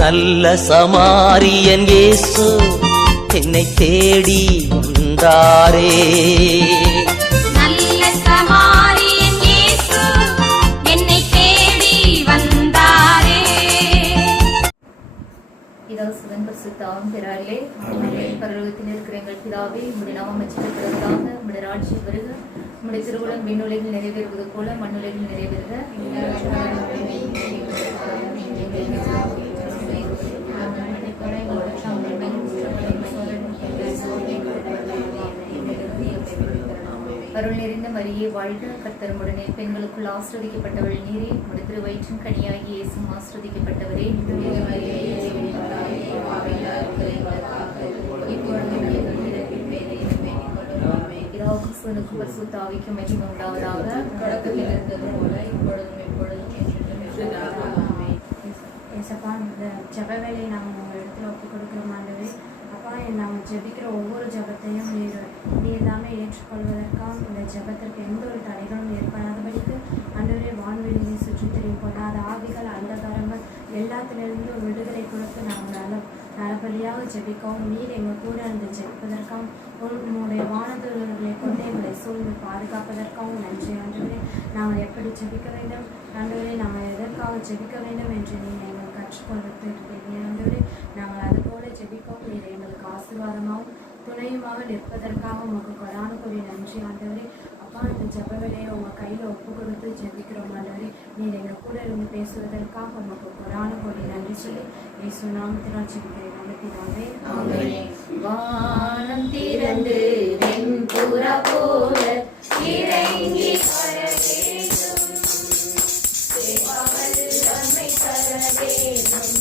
நல்ல சமாரியன் இயேசு என்னை தேடி வந்தாரே. நல்ல சமாரியன் இயேசு என்னை தேடி வந்தாரே. இதோ சுதன் பரிசுத்தாவும் பிறாலே பரலோகத்தில் இருக்கிற எங்கள் பிதாவே, உம்முடைய நாமம் மெச்சிக்கப்படுவதாக, உம்முடைய ராஜ்யம் வருக, உம்முடைய திருவுளம் விண்ணுலகில் நிறைவேறுவது போல மண்ணுலகில் நிறைவேறுக. அருள் நிறைந்த மரியே வாழ்க, கர்த்தர் உம்முடனே, பெண்களுக்குள் ஆசீர்வதிக்கப்பட்டவள் நீரே, உம்முடைய திருவயிற்றின் கனியாகிய இயேசுவும் ஆசீர்வதிக்கப்பட்டவரே. பிதாவுக்கும் பரிசுத்த ஆவிக்கும் மகிமை உண்டாவதாக. தொடக்கத்தில் இருந்தது போல இப்பொழுதும் எப்பொழுதும் ஏசப்பா, இந்த ஜப வேலையை நாங்கள் உங்கள் இடத்துல ஒப்புக் கொடுக்குறோம் ஆண்டவரே. அப்பா, நாங்கள் ஜெபிக்கிற ஒவ்வொரு ஜபத்தையும் நீர் தாமே ஏற்றுக்கொள்வதற்காக இந்த ஜபத்திற்கு எந்த ஒரு தடைகளும் ஏற்படாதபடிக்கு ஆண்டவரே, வான்வெளியை சுற்றி திரியும் போடாத ஆவிகள் அந்தகாரங்கள் எல்லாத்திலிருந்து விடுதலை கொடுத்து நாங்கள் நல்லபடியாக ஜெபிக்கவும், நீர் எங்கள் கூட இருந்து ஜெபிப்பதற்காக உன்னுடைய வானதூதர்களை கொண்டு எங்களை சூழ்ந்து பாதுகாப்பதற்காகவும் நன்றி ஆண்டவரே. நாங்கள் எப்படி ஜெபிக்க வேண்டும் ஆண்டவரே, நாங்கள் எதற்காக ஜெபிக்க வேண்டும் என்று நீங்கள் எங்களுக்கு கற்றுக்கொண்டு ஆண்டவரே. நாங்கள் அதுபோல ஜெபிக்கவும் நீர் எங்களுக்கு ஆசீர்வாதமாகவும் துணையுமாக நிற்பதற்காக உங்களுக்கு கொரான கூடிய நன்றி ஆண்டவரே. அப்பா, இந்த ஜப வேலையை உங்கள் கையில் ஒப்பு கொடுத்து ஜெபிக்கிறோம் ஆண்டவரே. நீர் எங்கள் கூட இருந்து பேசுவதற்காக உங்களுக்கு கொரான கூடிய நன்றி சொல்லி இயேசு நாமத்தினால் ஜெபிக்கிறேன் பிதாவே. வானம் திறந்து வெண்புறா போல இறங்கி வர வேண்டும், தேவ வல்லமை தர வேண்டும்,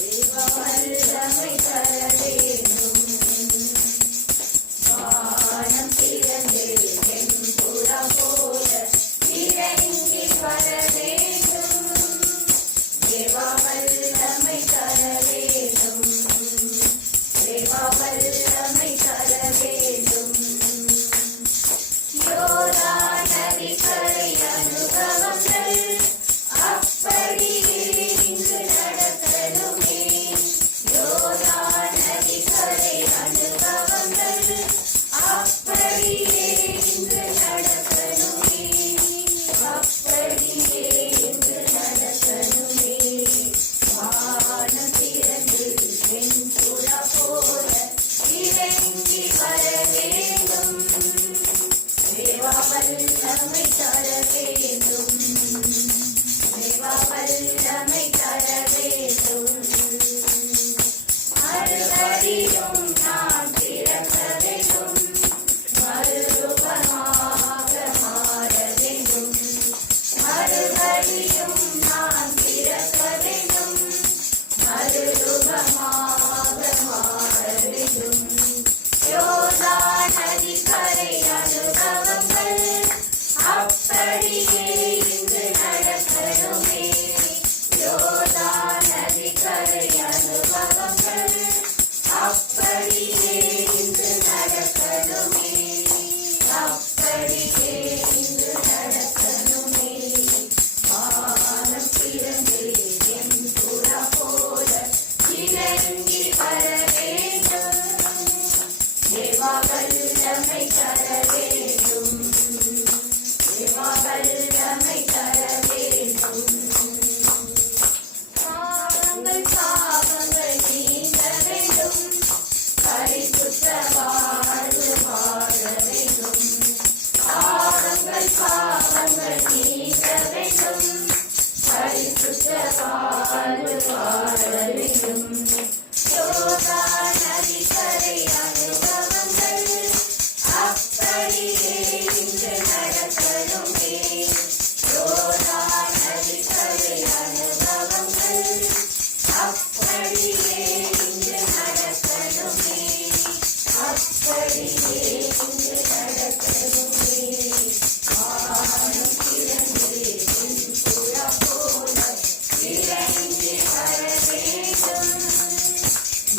தேவ வல்லமை தர வேண்டும். வானம் திறந்து வெண்புறா போல இறங்கி வர வேண்டும், தேவ வல்லமை தர வேண்டும், தேவ வல்லமை தர வேண்டும். யோர்தான் நதிக்கரை அனுபவங்கள் அப்படியே இங்கு நடக்கணுமே, யோர்தான் நதிக்கரை அனுபவங்கள் அப்படியே இங்கு நடக்கணுமே, அப்படியே இங்கு நடக்கணுமே. வானம் திறந்து வெண்புறா போல இறங்கி வர வேண்டும், தேவ வல்லமை தர வேண்டும், தேவ வல்லமை தர வேண்டும். மறுபடியும் நான் பிறக்க வேண்டும், மறுரூபமாக மாற வேண்டும், மறுபடியும் நான் பிறக்க வேண்டும், மறுரூபமாக மாற வேண்டும். யோர்தான் நதிக்கரை அனுபவங்கள் அப்படியே இங்கு நடக்கணுமே, யோர்தான் நதிக்கரை அனுபவங்கள் அப்படியே இங்கு நடக்கணுமே, அப்படியே இங்கு நடக்கணுமே. வானம் திறந்து வெண்புறா போல இறங்கி வர வேண்டும், தேவ வல்லமை தர வேண்டும், தேவ வல்லமை தர வேண்டும். பாவங்கள் பாவங்கள் நீங்க வேண்டும், பரிசுத்த வாழ்வு வாழ வேண்டும், பாவங்கள் பாவங்கள் நீங்க வேண்டும், பரிசுத்த வாழ்வு வாழ வேண்டும். யோர்தான் நதிக்கரை அனுபவங்கள் அப்படியே இங்கு நடக்கணுமே, யோர்தான் நதிக்கரை அனுபவங்கள் அப்படியே இங்கு நடக்கணுமே, அப்படியே இங்கு நடக்கணுமே. வானம் திறந்து வெண்புறா போல இறங்கி வர வேண்டும்,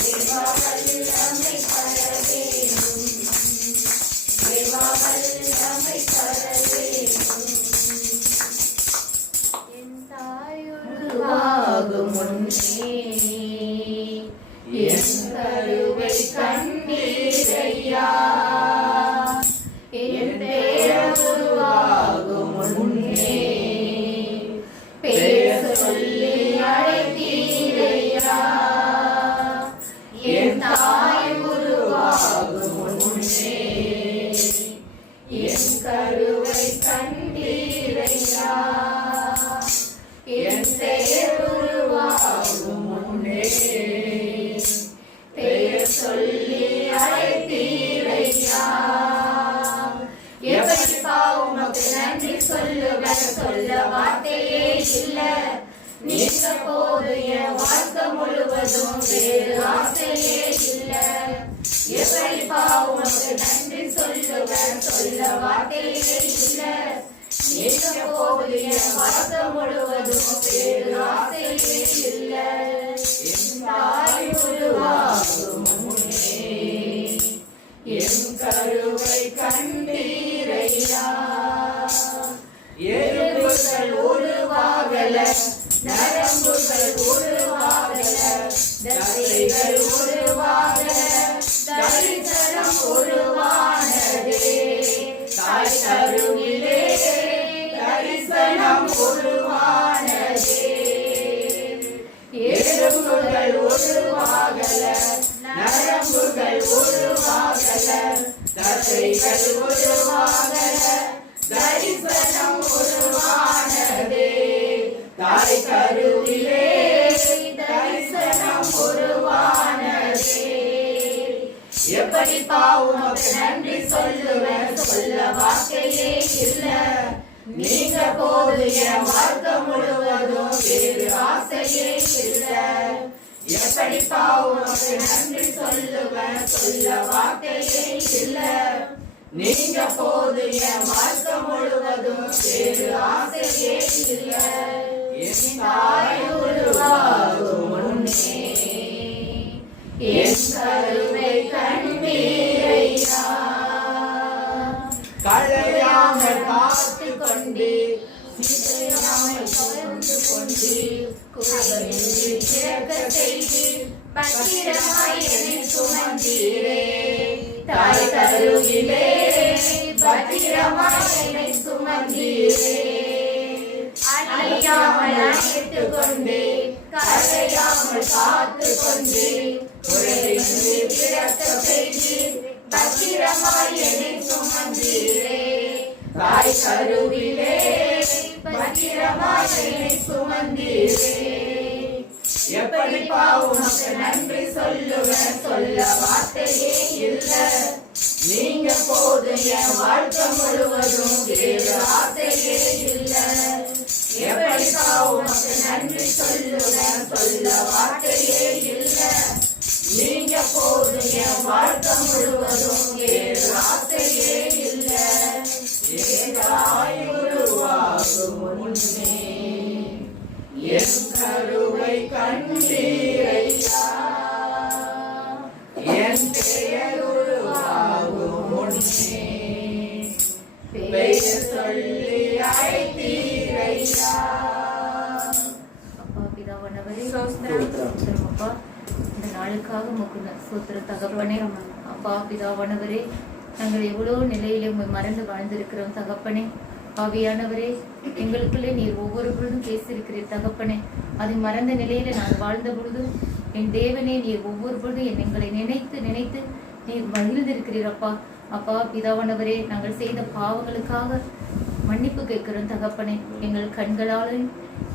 தேவ வல்லமை தர வேண்டும், தேவ வல்லமை தர வேண்டும். என் தாயுருவாகும் உருவாகும் முன் முன்னே என் கருவை கண்டீரையா என் பெயர் உருவாகும் முன்னே பெயர் சொல்லி அழைத்தீரையா என் தாய் உருவாகும் முன்னே என் கருவை கண்டீரையா என் பெயர் உருவாகும் முன்னே பெயர் சொல்லி அழைத்தீரையா எப்படிப்பா உமக்கு நன்றி சொல்லுவேன் சொல்ல வார்த்தையே இல்ல நீங்க போது என் வாழ்க்கை முழுவதும் வேறு ஆசையே இல்ல எப்படிப்பா உமக்கு நன்றி சொல்லுவேன் சொல்ல வார்த்தையே இல்ல நீங்க போது என் வாழ்க்கை முழுவதும் வேறு ஆசையே இல்ல என் தாய் உருவாகும் முன்னே என் கருவை கண்டீரையா எலும்புகள் உருவாகல நரம்புகள் உருவாகல தசைகள் உருவாகல தரிசனம் உருவானதே தாய் கருவிலே தரிசனம் உருவானதே எலும்புகள் உருவாகல நரம்புகள் உருவாகல தசைகள் உருவாகல தரிசனம் உருவானதே தாய் கருவிலே தரிசனம் உருவானதே எப்படிப்பா உமக்கு நன்றி சொல்லுவேன் சொல்ல வார்த்தையே இல்ல நீங்க போது என் வாழ்க்கை முழுவதும் வேறு ஆசையே இல்ல எப்படிப்பா உமக்கு நன்றி சொல்லுவேன் சொல்ல வார்த்தையே இல்ல நீங்க போது என் வாழ்க்கை முழுவதும் வேறு ஆசையே இல்ல என் தாய் உருவாகும் முன்னே என் கருவை கண்டீரையா களையாமல் காத்து கொண்டு சிதையாமல் பகிர்ந்து கொண்டு குறையின்றி பிறக்க செய்து பத்திரமாய் என்னை சுமந்தீரே தாய் கருவிலே பத்திரமாய் என்னை சுமந்தீரே அழியாமல் அணைத்து கொண்டு களையாமல் காத்து கொண்டு குறையின்றி பிறக்க செய்து பத்திரமாய் என்னை சுமந்தீரே தாய் கருவிலே பத்திரமாய் என்னை சுமந்தீரே எப்படிப்பா உமக்கு நன்றி சொல்லுவேன் சொல்ல வார்த்தையே இல்ல நீங்க போது என் வாழ்க்கை முழுவதும் வேறு ஆசையே இல்ல எப்படிப்பா உமக்கு நன்றி சொல்லுவேன் சொல்ல வார்த்தையே இல்ல நீங்க போது என் வாழ்க்கை முழுவதும் வேறு ஆசையே இல்ல என் தாய் உருவாகும் முன்னே என் கருவை கண்டீரையா என் பெயர் உருவாகும் முன்னே பெயர் சொல்லி அழைத்தீரையா அப்பா பிதாவானவரே ஸ்தோத்திரம் அப்பா இந்த நாளுக்காக உமக்கு ஸ்தோத்திரம் தகப்பனே அப்பா பிதாவானவரே நாங்கள் எவ்வளவு நிலையிலே மறந்து வாழ்ந்திருக்கிறோம் தகப்பனே ஆவியானவரே எங்களுக்குள்ளே நீர் ஒவ்வொரு பொழுதும் பேசியிருக்கிறீர் தகப்பனே அதை மறந்த நிலையில நான் வாழ்ந்த பொழுதும் என் தேவனே நீர் ஒவ்வொரு பொழுதும் எங்களை நினைத்து நினைத்து நீர் மகிழ்ந்திருக்கிறீர் அப்பா அப்பா பிதாவானவரே நாங்கள் செய்த பாவங்களுக்காக மன்னிப்பு கேட்கிறோம் தகப்பனே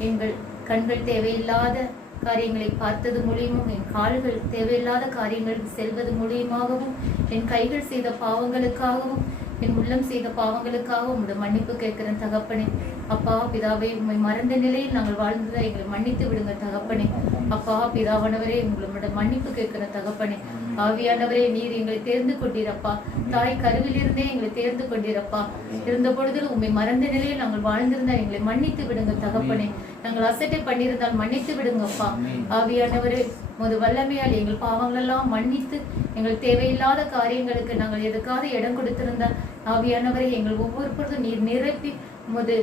எங்கள் கண்கள் தேவையில்லாத காரியங்களை பார்த்தது மூலியமும் என் கால்கள் தேவையில்லாத காரியங்களுக்கு செல்வது மூலியமாகவும் என் கைகள் செய்த பாவங்களுக்காகவும் என் உள்ளம் செய்த பாவங்களுக்காக உங்களோட மன்னிப்பு கேட்கிறேன் தகப்பனே அப்பா பிதாவே உண்மை மறந்த நிலையில் நாங்கள் வாழ்ந்ததை எங்களை மன்னித்து விடுங்க தகப்பனே அப்பா பிதாவானவரே உங்களோட மன்னிப்பு கேட்கிற தகப்பனே ஆவியானவரே நீர் எங்களை தேர்ந்து கொண்டீரப்பா தாய் கருவிலிருந்தே எங்களை தேர்ந்து கொண்டீரப்பா இருந்த பொழுது உண்மை மறந்த நிலையில் நாங்கள் வாழ்ந்திருந்தால் எங்களை மன்னித்து விடுங்க தகப்பனே நாங்கள் அசட்டை பண்ணியிருந்தால் மன்னித்து விடுங்கப்பா ஆவியானவரே உமது வல்லமையால் எங்கள் பாவங்கள் எல்லாம் மன்னித்து எங்கள் தேவையில்லாத காரியங்களுக்கு நாங்கள் எதுக்காவது இடம் கொடுத்திருந்தால் ஆவியானவரை எங்கள் ஒவ்வொரு பொழுதும் நீர் நிரப்பி உமது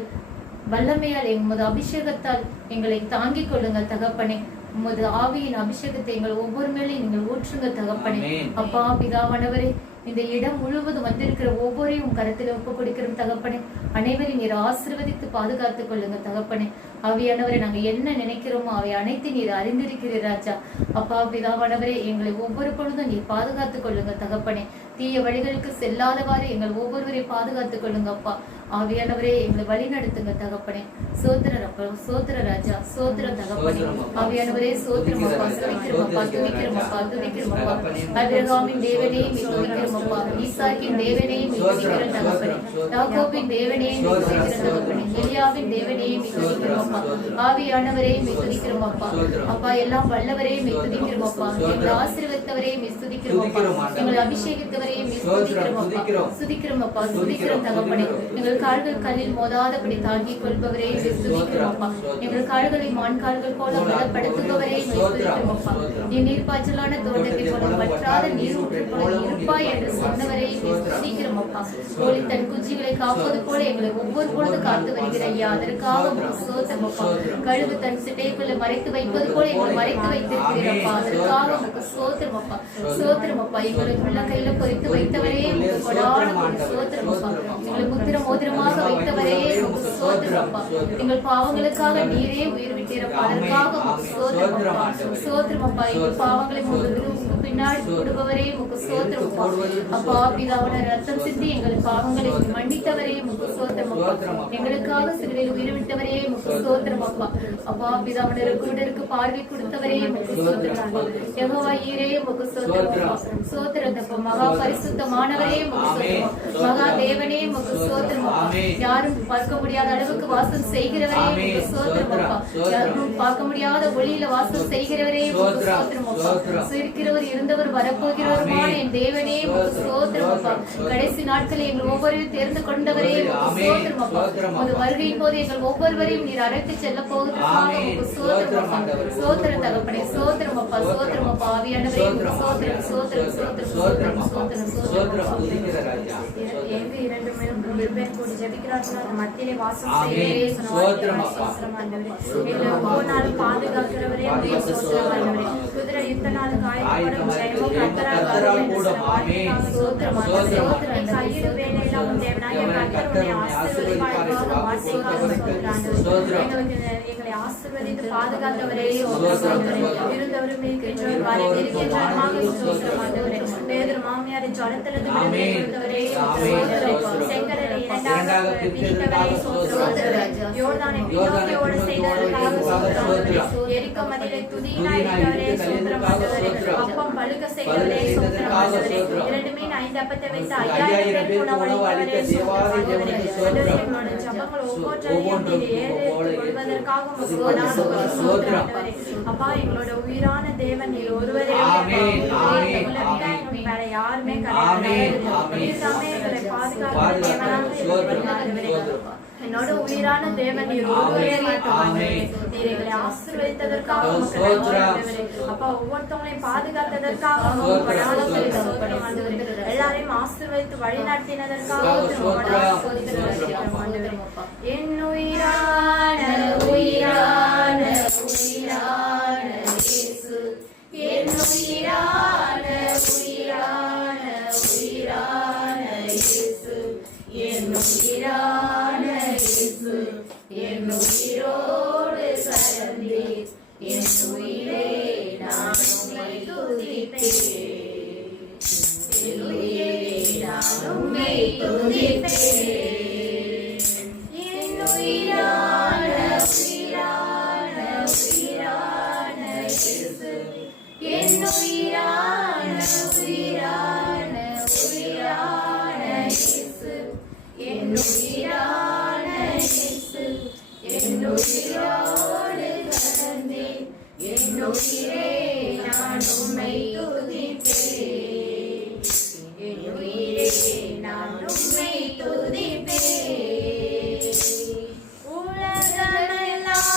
வல்லமையால் எமது அபிஷேகத்தால் எங்களை தாங்கிக் கொள்ளுங்கள் தகப்பனே உமது ஆவியின் அபிஷேகத்தை எங்கள் ஒவ்வொரு மேலையும் நீங்கள் ஊற்றுங்க தகப்பனே. ஆமென். அப்பா பிதாவானவரே, இந்த இடம் முழுவதும் வந்திருக்கிற ஒவ்வொரையும் உங்க கருத்துல ஒப்பு கொடுக்கிறோம் தகப்பனே. அனைவரையும் நீர் ஆசீர்வதித்து பாதுகாத்துக் கொள்ளுங்க தகப்பனே. ஆவியானவரை நாங்க என்ன நினைக்கிறோமோ அவை அனைத்து நீர் அறிந்திருக்கிறீர் ராஜா. அப்பா பிதாவானவரே, எங்களை ஒவ்வொரு பொழுதும் நீர் பாதுகாத்துக் கொள்ளுங்க தகப்பனே. தீய வழிகளுக்கு செல்லாதவாறு எங்கள் ஒவ்வொருவரையும் பாதுகாத்துக் கொள்ளுங்க அப்பா. ஆவியானவரே, எங்களை வழி நடத்துங்க தகப்பனே. சோத்திர அப்பா, சோத்திர ராஜா, சோத்திர தகப்பனே. ஆவியானவரே, சோத்திரம் அப்பா, துதிக்கிறோம் அப்பா, துதிக்கிறோம் அப்பா, துதிக்கிறோம் அப்பா. ஆபிரகாமின் தேவனே துதிக்கிறோம் அப்பா, ஈசாக்கின் தேவனே துதிக்கிறோம் தகப்பனே, யாக்கோபின் தேவனே துதிக்கிறோம் தகப்பனே, எலியாவின் தேவனே துதிக்கிறோம் அப்பா. ஆவியானவரே துதிக்கிறோம் அப்பா. அப்பா, எல்லாம் வல்லவரே துதிக்கிறோம் அப்பா. எங்களை ஆசீர்வதித்தவரே துதிக்கிறோம் அப்பா. எங்களை அபிஷேகித்தவரே துதிக்கிறோம் அப்பா. சுதிக்கிறோம் அப்பா, சுதிக்கிறோம் தகப்பனே. எங்கள் கால்கள் கல்லில் மோதாதபடி தாங்கிக் கொள்பவரே துதிக்கிறோம் அப்பா. எங்கள் கால்களை மான்கால்கள் போல பலப்படுத்துபவரே துதிக்கிறோம் அப்பா. நீ நீர்ப்பாய்ச்சலான தோட்டத்தை போல வற்றாத நீரூற்று போல இருப்பாய் என்று சொன்னவரை துதிக்கிறோம் அப்பா. கோழி தன் குஞ்சுகளை காப்பது போல எங்களை ஒவ்வொரு பொழுது காத்து வருகிற ஐயா, அதற்காக சோத்திரம் அப்பா. கழுகு தன் சிட்டைக்குள்ள மறைத்து வைப்பது போல எங்களை மறைத்து வைத்திருக்கிறப்பா, அதற்காக சோத்திரம் அப்பா. சோத்திரம் அப்பா. எங்களை உள்ளங்கையில பொறித்து வைத்தவரே கொடான சோத்திரம் அப்பா. எங்களை முத்திர மோதிரமாக வைத்தவரே சோத்திரம் அப்பா. எங்கள் பாவங்களுக்காக நீரே உயிர் விட்டீரப்பா, அதற்காக சோத்திரம் அப்பா. சோத்திரம் அப்பா. எங்கள் பாவங்களை பின்னாடி கொடுப்பவரே முக்கு சோத்திரம் அப்பா. அப்பா பிதாவோட ரத்தம் சிந்தி எங்கள் பாவங்களை மன்னித்தவரே முக்கு சோத்திரம் அப்பா. எங்களுக்காக சிறுவையில் உயிர் விட்டவரே முக்கு சோத்திரம் அப்பா. அப்பா பிதாவோட கூடருக்கு பார்வை கொடுத்தவரே முக்கு சோத்திரம் அப்பா. யெகோவா ஈரே முக்கு சோத்திரம் அப்பா. சோத்திரம் அப்பா. மகா பரிசுத்தமானவரே முக்கு சோத்திரம் அப்பா. மகா தேவனே முக்கு சோத்திரம் அப்பா. யாரும் பார்க்க முடியாத அளவுக்கு வாசம் செய்கிறவரே முக்கு சோத்திரம் அப்பா. யாரும் பார்க்க முடியாத ஒளியில வாசம் செய்கிறவரே முக்கு சோத்திரம் அப்பா. இருக்கிறவர் இருந்தவர் வரப்போகிறவருமான என் தேவனே முக்கு சோத்திரம் அப்பா. கடைசி நாட்களில் எங்கள் ஒவ்வொருவரையும் தேர்ந்து கொண்டவரே முக்கு சோத்திரம் அப்பா. உமது வருகையின் போது எங்கள் ஒவ்வொருவரையும் நீர் அழைத்து செல்ல போவதற்காக முக்கு சோத்திரம் அப்பா. சோத்திரம் தகப்பனே, சோத்திரம் அப்பா, சோத்திரம் அப்பா. ஆவியானவரே முக்கு சோத்திரம், சோத்திரம், சோத்திரம், சோத்திரம், சோத்திரம், சோத்திரம் அப்பா. எங்க இரண்டு பேரும் கூடி ஜெபிக்கிறார்கள், மத்தியிலே வாசம் செய்கிறவரே சோத்திரம் ஆண்டவரே. எங்களை ஒவ்வொரு நாளும் பாதுகாக்கிறவரே சோத்திரம் ஆண்டவரே. குதிரை யுத்த நாளுக்கு ஆயத்தப்படும் ஜெயமோ கர்த்தரால் கூடும். ஆமென். சோத்திரம் ஆண்டவரே. கையிடு வேலையெல்லாம் உன் தேவனாகிய கர்த்தர் உன்னை ஆசீர்வதிப்பாராக. வார்த்தைக்காக சோத்திரம் ஆண்டவரே. எங்களை ஆசீர்வதித்து பாதுகாத்தவரே சோத்திரம் ஆண்டவரே. இருந்தவரும் இருக்கின்றவர் வரைந்திருக்கின்றவருமாக சோத்திரம் ஆண்டவரே. பேதுரு மாமியாரை ஜலத்திலிருந்து விடுதலை கொடுத்தவரே சோத்திரம். செங்கடலை இரண்டாக பிரித்தவரே சோத்திரம் ஆண்டவரே. யோர்தானை பின்னோக்கி ஓட செய்ததற்காக சோத்திரம் ஆண்டவரே. எரிகோ மதிலை துதியினாய் இட்டவரே சோத்திரம் ஆண்டவரே. அப்பம் பழுக்க செய்தவரே சோத்திரம் ஆண்டவரே. 2 மீன் 5 அப்பத்தை வைத்து 5000 பேர் உணவு அளித்தவரே சோத்திரம் ஆண்டவரே. எங்களோட ஜெபங்கள் ஒவ்வொன்றையும் நீர் ஏறெடுத்துக் கொள்வதற்காக சோத்திரம் ஆண்டவரே. அப்பா, எங்களோட உயிரான தேவன் நீர் ஒருவரே. வேற யாருமே கிடையாது. எங்களை பாதுகாக்க என்னோட உயிரான தேவன் நீர் ஒருவரே ஆண்டவரே. நீர் எங்களை ஆசீர்வதித்ததற்காக அப்பா, ஒவ்வொருத்தவங்களையும் பாதுகாத்ததற்காக சோத்திரம் ஆண்டவரே. எல்லாரையும் ஆசீர்வதித்து வழி நடத்தினதற்காக என் உயிரான உயிரான உயிரான இயேசு, என் உயிரான உயிரான உயிரான இயேசு, என் உயிரான இயேசு, என் உயிரோடு கலந்தீர். என் உயிரே நான் உம்மை துதிப்பேன். என் உயிரே நான் உம்மை துதிப்பேன். என் உயிரான உயிரான உயிரான இயேசு, என் உயிரான உயிரான உயிரான இயேசு, என் உயிரான இயேசு, என் உயிரோடு கலந்தேன். என் உயிரே நான் உம்மை துதிப்பேன். என் உயிரே நான் உம்மை துதிப்பேன். உலகமெல்லாம்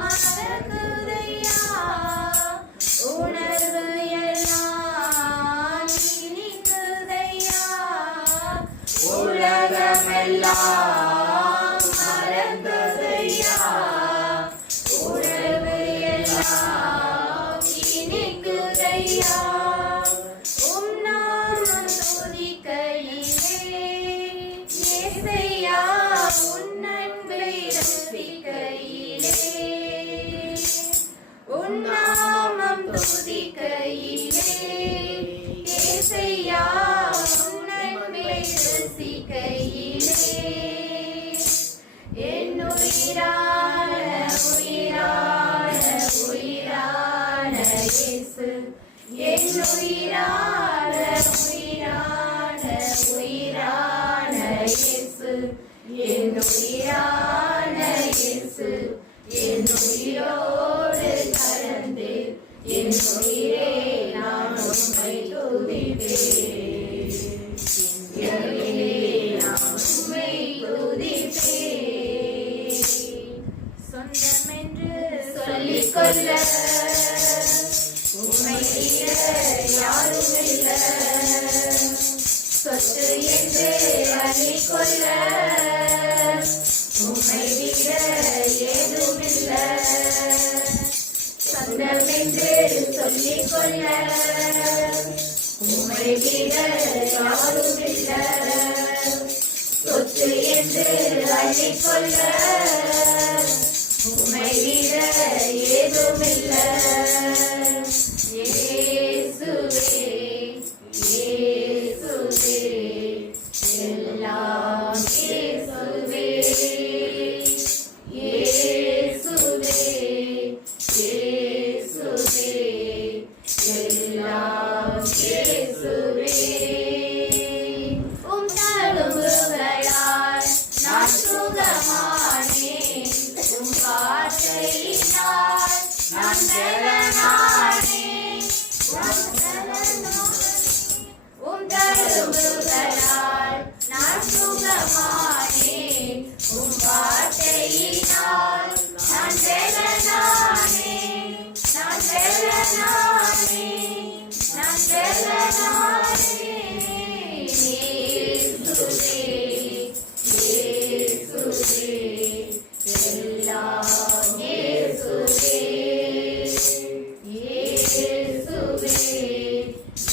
மறக்குதையா, உணர்வு எல்லாம் இனிக்குதையா. உலகமெல்லாம் மறக்குதையா, உணர்வு எல்லாம் உம் நாமம் துதிக்கையிலே இயேசையா உன் அன்பை ரசிக்கையிலே உன் நாமம் துதிக்கையிலே இயேசையா உன் அன்பை ரசிக்கையிலே என் உயிரான உயிரான உயிரான இயேசு என் உயிரான உயிரான உயிரான இயேசு என் உயிரான இயேசு என் உயிரோடு கலந்து என் உயிரே நான் உம்மை துதிப்பேன் என் உயிரே நான் உம்மை துதிப்பேன் சொந்தமென்று சொல்லிக்கொள்ள உம்மை விட யாரும் இல்ல சொத்து என்று அள்ளிக்கொள்ள உம்மை விட ஏதும் இல்ல சொந்தமென்று சொல்லிக்கொள்ள உம்மை விட யாரும் இல்ல சொத்து என்று அள்ளிக்கொள்ள உம்மை விட ஏதும் இல்ல இயேசுவே இயேசுவே எல்லாம் இயேசுவே இயேசுவே இயேசுவே எல்லாம் இயேசுவே உம் தழும்புகளால் நான் சுகமானேன் உம் வார்த்தையினால் நான் பலனானேன் உம் தழும்புகளால் நான் சுகமானேன் உம் வார்த்தையினால் நான் பலனானேன் நான் பலனானேன் நான் பலனானேன் இயேசுவே இயேசுவே எல்லாம் இயேசுவே இயேசுவே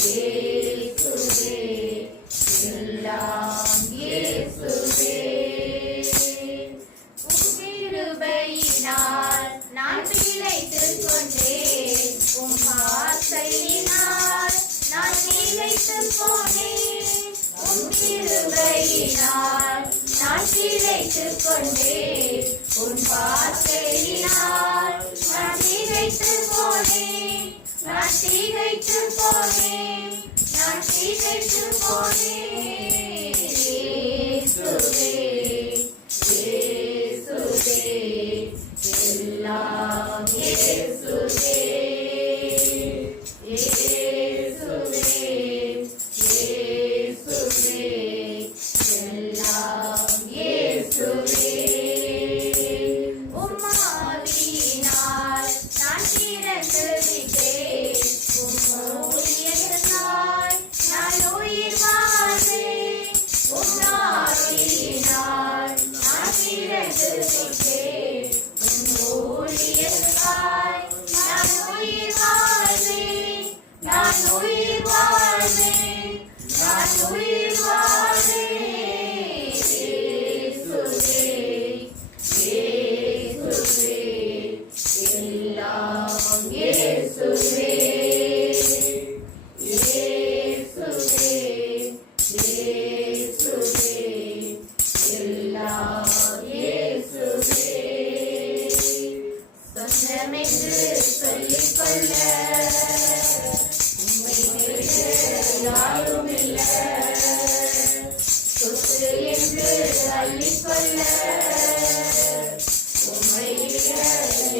இயேசுவே எல்லாம் இயேசுவே உம் கிருபையினால் நான் பிழைத்துக் கொண்டேன் உம் வார்த்தையினால் நான் நிலைத்துப் போனேன் உம் கிருபையினால் நான் பிழைத்துக் கொண்டேன் உன் வார்த்தையினால் நான் திகைத்துப் போனேன் நான் திகைத்துப் போனேன் நான் திகைத்துப் போனேன் இயேசுவே இயேசுவே எல்லாம் இயேசுவே இயேசுவே இயேசுவே எல்லாம் இயேசுவே உம் ஆவியினால் நான் திறந்து விட்டேன் உம் ஊழியர்களால் நான் உயிர் வாழ்வேன் உம் ஆவியினால் நான் திறந்து விட்டேன் உம் ஊழியர்களால் நான் உயிர் வாழ்வேன் நான் உயிர் வாழ்வேன் நான் உயிர் வாழ்வேன் இயேசுவே இயேசுவே எல்லாம் இயேசுவே இயேசுவே இயேசுவே எல்லாம் இயேசுவே சொந்தமென்று சொல்லிக்கொள்ள உம்மை விட யாரும் இல்ல சொத்து என்று அள்ளிக்கொள்ள உம்மை விட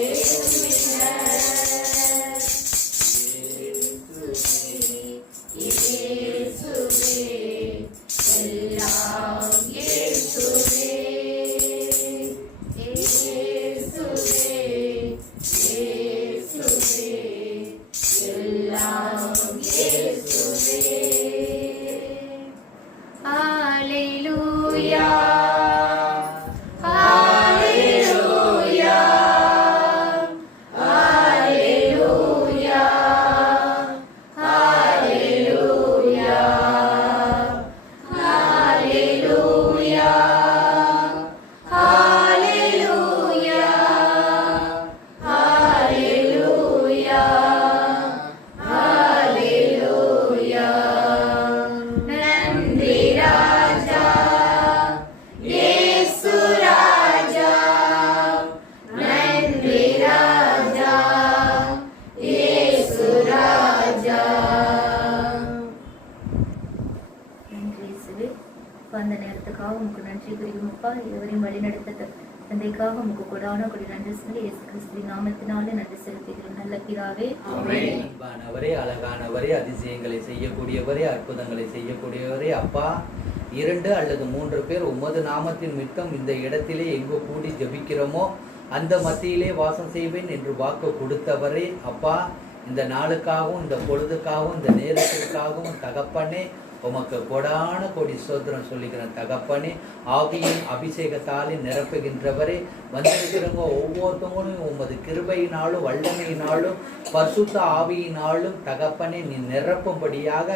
ஏதும் இல்ல இயேசுவே எல்லாம் இயேசுவே இயேசுவே இயேசுவே நன்றி புரியும் அப்பா. எவரையும் வழிநடத்த தந்தைக்காக உமக்கு கொடான கொடி நன்றி சொல்லி இயேசு கிறிஸ்துவின் நாமத்தினாலே நன்றி செலுத்துகிறேன் நல்ல பிதாவே. அன்பானவரே, அழகானவரே, அதிசயங்களை செய்யக்கூடியவரே, அற்புதங்களை செய்யக்கூடியவரே, அப்பா 2 அல்லது 3 பேர் உமது நாமத்தின் மித்தம் இந்த இடத்திலே எங்கு கூடி ஜெபிக்கிறோமோ அந்த மத்தியிலே வாசம் செய்வேன் என்று வாக்கு கொடுத்தவரே, அப்பா இந்த நாளுக்காகவும் இந்த பொழுதுக்காகவும் இந்த நேரத்திற்காகவும் தகப்பனே உமக்கு கொடான கொடி ஸ்தோத்திரம் சொல்லிக்கிறேன் தகப்பனே. ஆவியின் அபிஷேகத்தாலே நிரப்புகின்றவரே, வந்திருக்கிறவங்க ஒவ்வொருத்தவங்களும் உமது கிருபையினாலும் வல்லமையினாலும் பரிசுத்த ஆவியினாலும் தகப்பனே நீ நிரப்பும்படியாக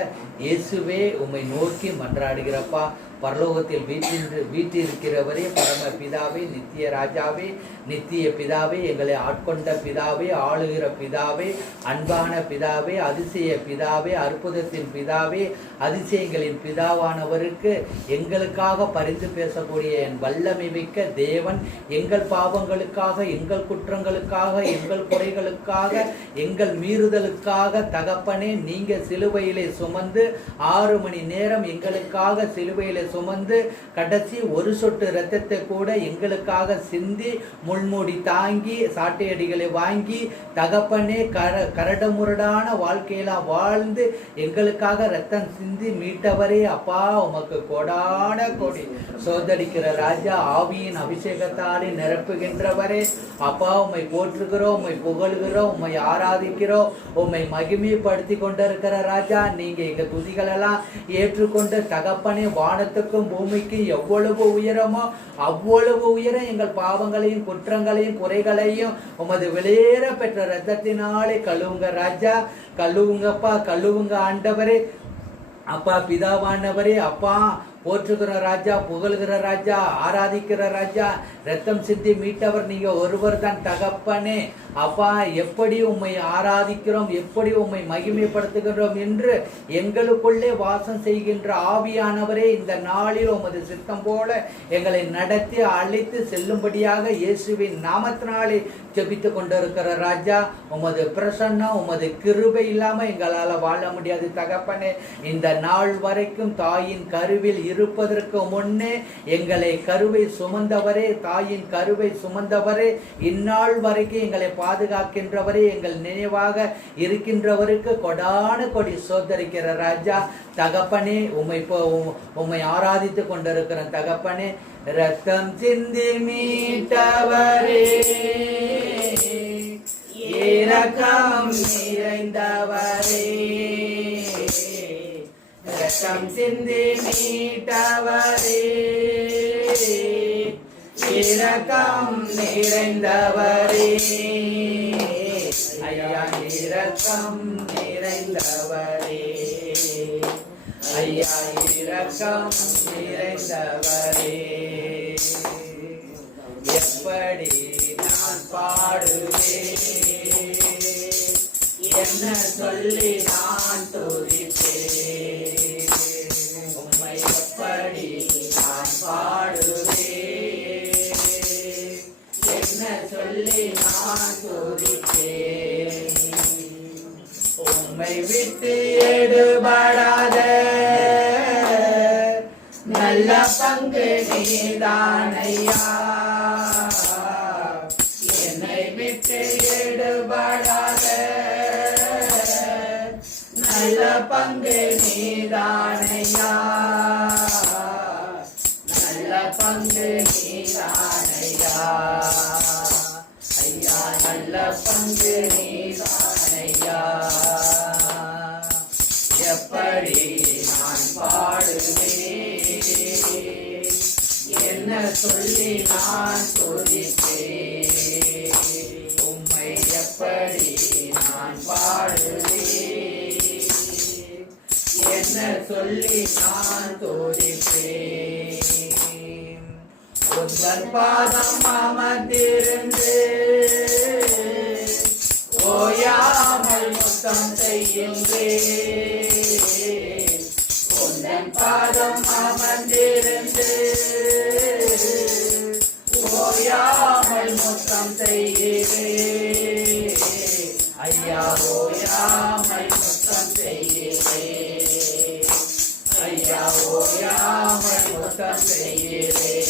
இயேசுவே உம்மை நோக்கி மன்றாடுகிறப்பா. பரலோகத்தில் வீற்றிருக்கிறவரே, பரம பிதாவே, நித்திய ராஜாவே, நித்திய பிதாவே, எங்களை ஆட்கொண்ட பிதாவே, ஆளுகிற பிதாவே, அன்பான பிதாவே, அதிசய பிதாவே, அற்புதத்தின் பிதாவே, அதிசயங்களின் பிதாவானவருக்கு எங்களுக்காக பரிந்து பேசக்கூடிய என் வல்லமை மிக்க தேவன், எங்கள் பாவங்களுக்காக, எங்கள் குற்றங்களுக்காக, எங்கள் குறைகளுக்காக, எங்கள் மீறுதலுக்காக தகப்பனே நீங்க சிலுவையிலே சுமந்து 6 மணி நேரம் எங்களுக்காக சிலுவையிலே சுமந்து கடைசி ஒரு சொட்டு இரத்தத்தை கூட எங்களுக்காக சிந்தி முள்மூடி தாங்கி சாட்டையடிகளை வாங்கி தகப்பனே கரடமுரடான வாழ்க்கையெல்லாம் வாழ்ந்து எங்களுக்காக ரத்தம் சிந்தி மீட்டவரே அப்பா உமக்கு கொடான கொடி சோதரிக்கிற ராஜா. ஆவியின் அபிஷேகத்தாலே நிரப்புகின்றவரே அப்பா உம்மை போற்றுகிறோம், உம்மை புகழ்கிறோம், உம்மை ஆராதிக்கிறோம், உம்மை மகிமைப்படுத்தி கொண்டிருக்கிற ராஜா. நீங்க எங்க துதிகளெல்லாம் ஏற்றுக்கொண்டு தகப்பனே வானத்துக்கும் பூமிக்கும் எவ்வளவு உயரமோ அவ்வளவு உயரம் எங்கள் பாவங்களையும் குற்றங்களையும் குறைகளையும் உமது வெளியேற பெற்ற ரத்தத்தினாலே கழுவுங்க ராஜா. கழுவுங்கப்பா, கழுவுங்க ஆண்டவரே அப்பா. பிதாவானவரே அப்பா போற்றுகிற ராஜா, புகழ்கிற ராஜா, ஆராதிக்கிற ராஜா, ரத்தம் சிந்தி மீட்டவர் நீங்க ஒருவர் தான் தகப்பனே அப்பா. எப்படி உம்மை ஆராதிக்கிறோம், எப்படி உம்மை மகிமைப்படுத்துகிறோம் என்று எங்களுக்குள்ளே வாசம் செய்கின்ற ஆவியானவரே இந்த நாளில் உமது சித்தம் போல எங்களை நடத்தி அழைத்து செல்லும்படியாக இயேசுவின் நாமத்தினாலே ஜெபித்து கொண்டிருக்கிற ராஜா. உமது பிரசன்னம், உமது கிருபை இல்லாம எங்களால் வாழ முடியாது தகப்பனே. இந்த நாள் வரைக்கும் தாயின் கருவில் இருப்பதற்கு முன்னே எங்களை கருவை சுமந்தவரே, தாயின் கருவை சுமந்தவரே, இந்நாள் வரைக்கும் எங்களை பாதுகாக்கின்றவரே, எங்கள் நினைவாக இருக்கின்றவருக்கு கொடான கொடி சோதரிக்கிற ராஜா தகப்பனே. உம்மை ஆராதித்து கொண்டிருக்கிற தகப்பனே. ரத்தம் சிந்தி மீட்டவரே, இரக்கம் நிறைந்தவரே, ரத்தம் சிந்தி மீட்டவரே, இரக்கம் நிறைந்தவரே, ஐயா இரக்கம் நிறைந்தவரே, ஐயா இரக்கம் நிறைந்தவரே. எப்படி நான் பாடுவேன், என்ன சொல்லி நான் துதிப்பேன், உம்மை எப்படி நான் பாடுவேன், என்ன சொல்லி நான் துதிப்பேன். உம்மை விட்டு எடுபடாத நல்ல பங்கு நீதானையா, என்னை விட்டு எடுபடாத நல்ல பங்கு நீதானையா, நல்ல பங்கு நீதானையா, ஐயா நல்ல பங்கு நீதானையா. எப்படி நான் பாடுவேன், என்ன சொல்லி நான் துதிப்பேன், உம்மை எப்படி நான் பாடுவேன், என்ன சொல்லி நான் துதிப்பேன். உந்தன் பாதம் அமர்ந்திருந்து ஓயாமல் முத்தம் செய்கின்றேன், உந்தன் பாதம் அமர்ந்திருந்து ஓயாமல் முத்தம் செய்கிறேன், ஐயா ஓயாமல் முத்தம் செய்கிறேன், ஐயா ஓயாமல் முத்தம் செய்கிறேன்.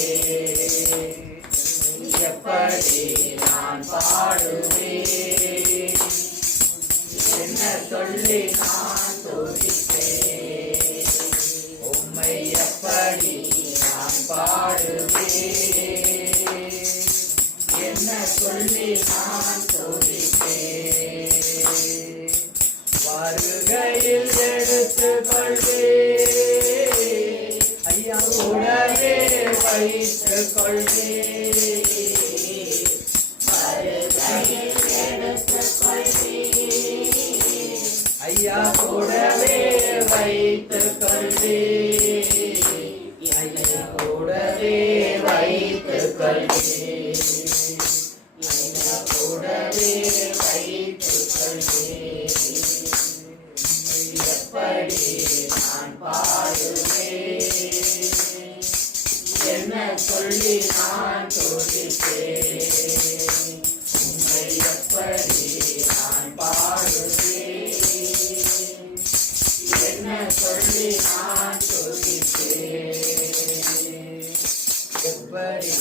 சொல்லி நான் துதிப்பேன், உம்மை எப்படி நான் பாடுவேன், என்ன சொல்லி நான் துதிப்பேன், வருகையில் எடுத்துக்கொள்வேன், ஐயா உடனே வைத்துக் கொள்வேன், வருகையில் எடுத்துக்கொள்வேன், ஐயா கூடவே வைத்துக் கொள்வேன், ஐயா கூடவே வைத்துக் கொள்வேன், ஐயா கூடவே வைத்துக் கொள்வேன், எப்படி நான் பாடுவேன், என்ன சொல்லி நான் துதிப்பேன், உம்மை எப்படி நான் பாடுவேன், என்ன சொல்லி நான் துதிப்பேன், எப்படி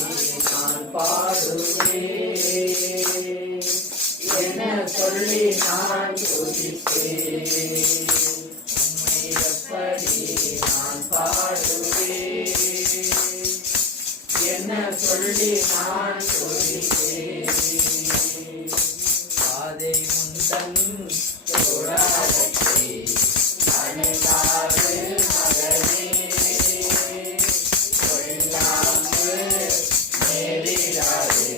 நான் பாடுவேன், என்ன சொல்லி நான் துதிப்பேன், உம்மை எப்படி நான் பாடுவேன், என்ன சொல்லி நான் துதிப்பேன், பாதை முந்தன் தோழாரத்தை அணுகாது மகனே, கொள்ளாது நேரிடாது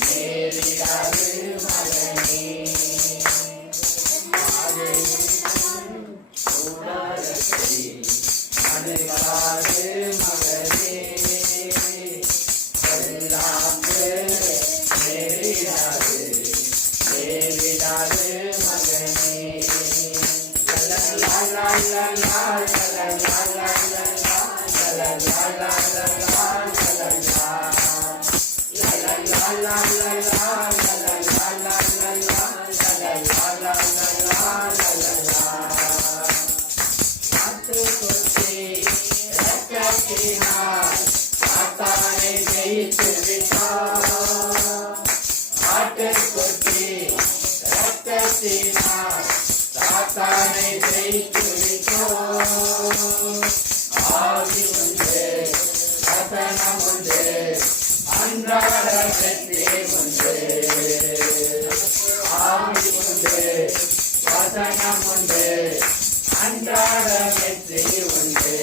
நேரிடாது மகனே, பாதை முந்தன் தோழாரத்தை அணுகாது மகனே, கொள்ளாது நேரிடாது நேரிடாது மகனே, லா லா லா லா லா லா லா லா லா லா லா லா சாத்தானை ஜெயித்து விட்டார், ஆட்டுக்குட்டி ரத்தத்தினால் சாத்தானை ஜெயித்து விட்டோம், ஆவி உண்டு வசனம் உண்டு அன்றாட வெற்றி உண்டு, ஆவி உண்டு வசனம் உண்டு அன்றாட வெற்றி உண்டு,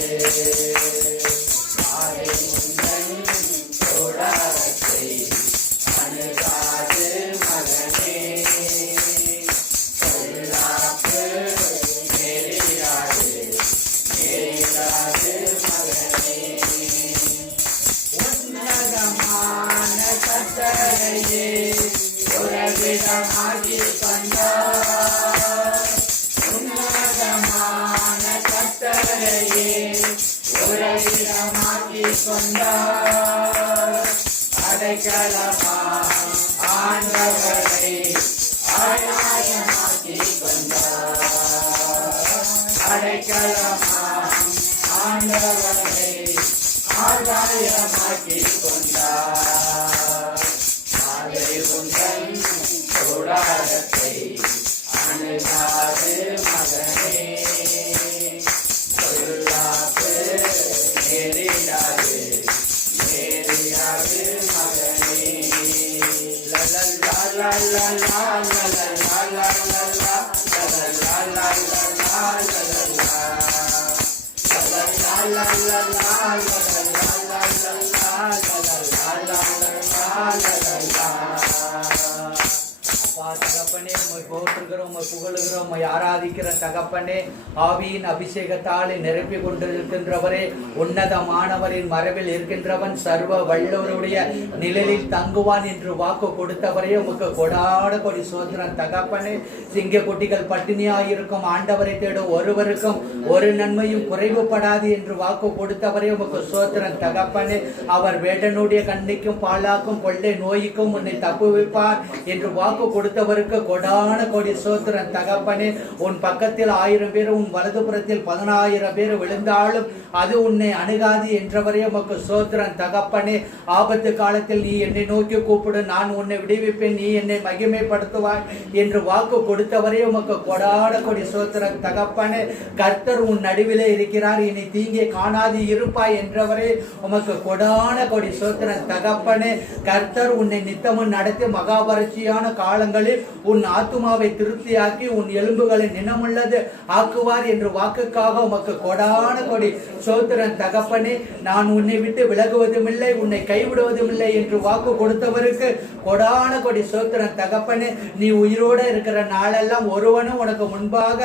ஆரை முந்தன் தோழாரத்தை அணுகாது மகனே, கொள்ளாது நேரிடாது நேரிடாது மகனே, உன்னதமான கட்டளையே உறவிடமாகிக் கொண்டார், உன்னதமான கட்டளையே உறவிடமாகிக் கொண்டார், அடைக்கலமா ஆண்டவரை ஆதாயமாக்கிக் கொண்டார், அடைக்கலமா ஆண்டவரை ஆதாயமாக்கிக் கொண்டார், அதை உந்தன் கூடாரத்தை அணுகாது மகனே, கொள்ளாது நேரிடாது நேரிடாது மகனே, லா லா லா லா லா லா லா லா லா லா லா தகப்பனே உம்மை போற்றுகிறோம், உம்மை புகழுகிறோம், உம்மை ஆராதிக்கிற தகப்பனே, ஆவியின் அபிஷேகத்தால் நிரப்பி கொண்டிருக்கின்றவரே, உன்னதமானவரின் மரபில் இருக்கின்றவன் சர்வ வல்லவருடைய நிழலில் தங்குவான் என்று வாக்கு கொடுத்தவரே உமக்கு கொடாட கொடி சோதரன் தகப்பனே. சிங்க குட்டிகள் பட்டினியாயிருக்கும் ஆண்டவரை தேடும் ஒருவருக்கும் ஒரு நன்மையும் குறைவுபடாது என்று வாக்கு கொடுத்தவரே உமக்கு சோதரன் தகப்பனே. அவர் வேடனுடைய கண்ணிக்கும் பாலாக்கும் கொள்ளை நோய்க்கும் உன்னை தப்புவிப்பார் என்று வாக்கு கொடுத்தவருக்கு கொடான கொடான கோடி சோத்திரம் தகப்பனே. உன் பக்கத்தில் 1000 பேர் உன் வலதுபுறத்தில் 10,000 பேர் விழுந்தாலும் அது உன்னை அணுகாது என்றவரே உமக்கு சோத்திரம் தகப்பனே. ஆபத்து காலத்தில் நீ என்னை நோக்கி கூப்பிடு, நான் உன்னை விடுவிப்பேன், நீ என்னை மகிமைப்படுத்துவாய் என்று வாக்கு கொடுத்தவரே உமக்கு கொடான கோடி சோத்திரம் தகப்பனே. கர்த்தர் உன் நடுவிலே இருக்கிறார், இனி தீங்கே காணாது இருப்பாய் என்றவரே உமக்கு கொடான கோடி சோத்திரம் தகப்பனே. கர்த்தர் உன்னை நித்தமும் நடத்தி மகா வறட்சியான காலங்களில் உன் ஆத்துமாவை திருப்தியாக்கி உன் எலும்புகளை நினமுள்ளது ஆக்குவார் என்று வாக்குக்காக உமக்கு கொடான கொடி சோத்திரம் தகப்பனே. நான் உன்னை விட்டு விலகுவதும் இல்லை, உன்னை கைவிடுவதும் இல்லை என்று வாக்கு கொடுத்தவருக்கு கொடான கொடி சோத்திரம் தகப்பனே. நீ உயிரோடு இருக்கிற நாளெல்லாம் ஒருவனும் உனக்கு முன்பாக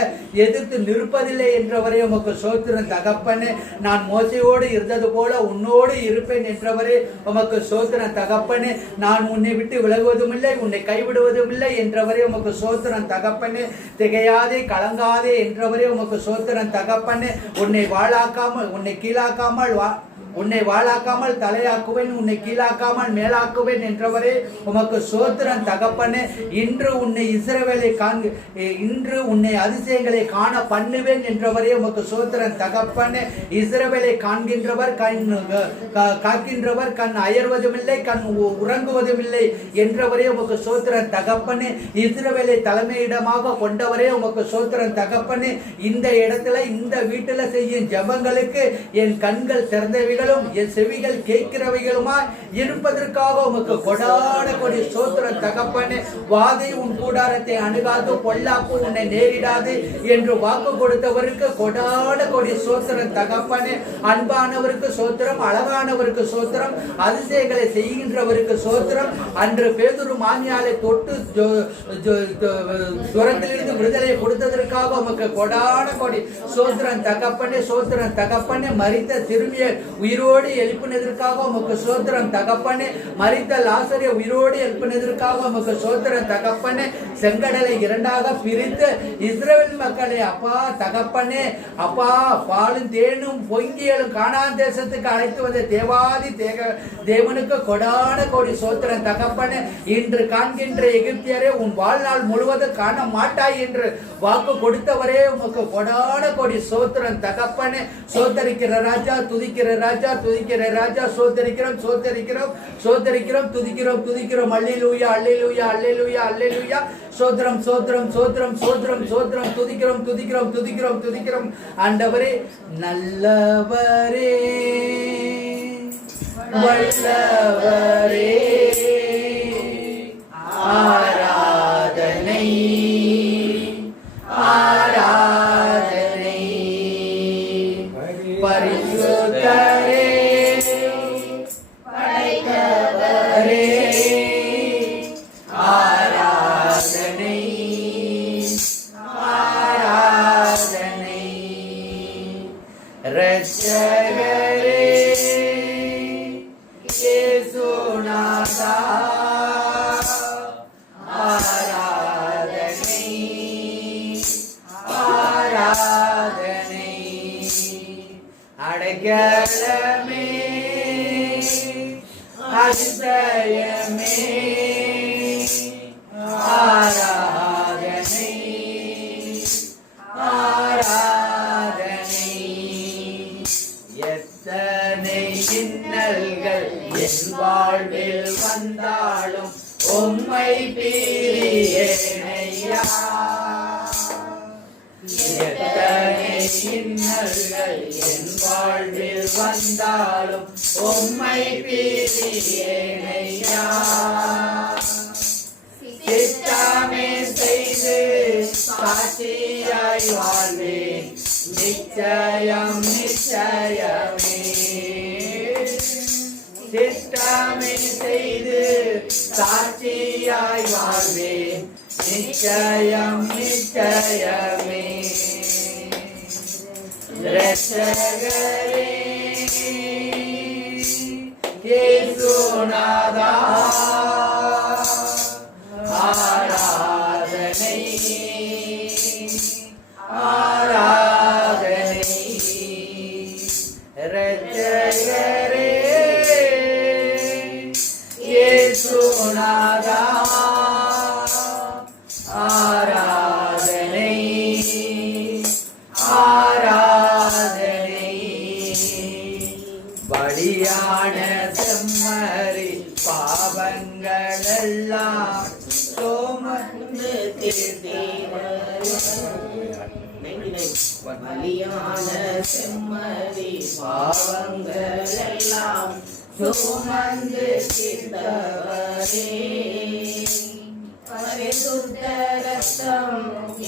எதிர்த்து நிற்பதில்லை என்றவரே உமக்கு சோத்திரம் தகப்பனே. நான் மோசையோடு இருந்தது போல உன்னோடு இருப்பேன் என்றவரே உமக்கு சோத்திரம் தகப்பனே. நான் உன்னை விட்டு விலகுவதும் இல்லை, உன்னை கைவிடுவதும் இல்லை என்றவரே உமக்கு சோத்திரம் தகப்பனே. திகையாதே கலங்காதே என்றவரே உமக்கு சோத்திரம் தகப்பனே. உன்னை வாழாக்காமல் உன்னை கீழாக்காமல் உன்னை வாழாக்காமல் தலையாக்குவேன், உன்னை கீழாக்காமல் மேலாக்குவேன் என்றவரே உமக்கு சோத்திரம் தகப்பனே. இன்று உன்னை இஸ்ரவேலை இன்று உன்னை அதிசயங்களை காண பண்ணுவேன் என்றவரே உமக்கு சோத்திரம் தகப்பனே. இஸ்ரவேலை காண்கின்றவர் காக்கின்றவர் கண் அயர்வதும் இல்லை, கண் உறங்குவதும் இல்லை என்றவரே உமக்கு சோத்திரம் தகப்பனே. இஸ்ரவேலை தலைமையிடமாக கொண்டவரே உமக்கு சோத்திரம் தகப்பனே. இந்த இடத்துல இந்த வீட்டுல செய்யும் ஜெபங்களுக்கு என் கண்கள் திறந்தவைகள் என் செவிகள் கேட்கிறவைகளுமாய் இருப்பதற்காக உமக்கு கொடான கொடி சோத்திரம் தகப்பனே. வாதை உன் கூடாரத்தை அணுகாது, பொல்லாப்பு உன்னை நேரிடாது என்று வாக்கு கொடுத்தவருக்கு கொடான கொடி சோத்திரம் தகப்பனே. அன்பானவருக்கு சோத்திரம், அழகானவருக்கு சோத்திரம், அதிசயங்களை செய்கின்றவருக்கு சோத்திரம். அன்று பேதுரு மாமியாலை தொட்டு துரத்திலிருந்து விடுதலை கொடுத்ததற்காக உமக்கு கொடான கொடி சோத்திரம் தகப்பனே. சோத்திரம் தகப்பனே. மரித்த சிறுமியை உயிரோடு எழுப்பினதற்காக உமக்கு சோத்திரம் தகப்பனே. மரித்த லாசரை உயிரோடு எழுப்பினதற்காக உமக்கு சோத்திரம் தகப்பனே. செங்கடலை இரண்டாக பிரித்து இஸ்ரவேல் மக்களை அப்பா தகப்பனே, அப்பா பாலும் தேனும் பொங்கியலும் கானான் தேசத்துக்கு அழைத்து வந்த தேவாதி தேவனுக்கு கொடான கோடி சோத்திரம் தகப்பனே. இன்று காண்கின்ற எகிப்தியரே உன் வாழ்நாள் முழுவதும் காண மாட்டாய் என்று வாக்கு கொடுத்தவரே உமக்கு கொடான கோடி சோத்திரம் தகப்பனே. சோத்தரிக்கிற ராஜா, துதிக்கிற ராஜா, துதிக்கிற ராஜா, சோத்தரிக்கிறோம் சோத்தரிக்கிறோம் சோத்தரிக்கிறோம், துதிக்கிறோம் துதிக்கிறோம். அல்லேலூயா அல்லேலூயா அல்லேலூயா அல்லேலூயா. சோத்திரம் சோத்திரம் சோத்திரம் சோத்திரம் சோத்திரம், துதிக்கிறோம் துதிக்கிறோம் துதிக்கிறோம் துதிக்கிறோம். ஆண்டவரே நல்லவரே வல்லவரே, ஆராதனை ஆராதனை பரிசுத்தரே படைத்தவரே, ஆராதனை ஆராதனை இரட்சகரே இயேசுநாதா, ஆராதனை ஆராதனை அடைக்கலமே அதிசயமே, ஆராதனை ஆராதனை. எத்தனை இன்னல்கள் என் வாழ்வில் வந்தாலும் உம்மை பிரியேனையா. எத்தனை இன்னல்கள் என் வாழ்வில் வந்தாலும் உம்மை பிரியேனையா. சித்தமே செய்து சாட்சியாய் வாழ்வேன், நிச்சயம் நிச்சயமே. சித்தமே செய்து சாட்சியாய் வாழ்வேன், நிச்சயம் நிச்சயமே. இரட்சகரே இயேசுநாதா, ஆராதனை ஆராதனை. இரட்சகரே இயேசுநாதா, ஆராதனை பலியான செம்மறி பாவங்கள் எல்லாம் சுமந்து தீர்த்தவரே, பரிசுத்த ரத்தம்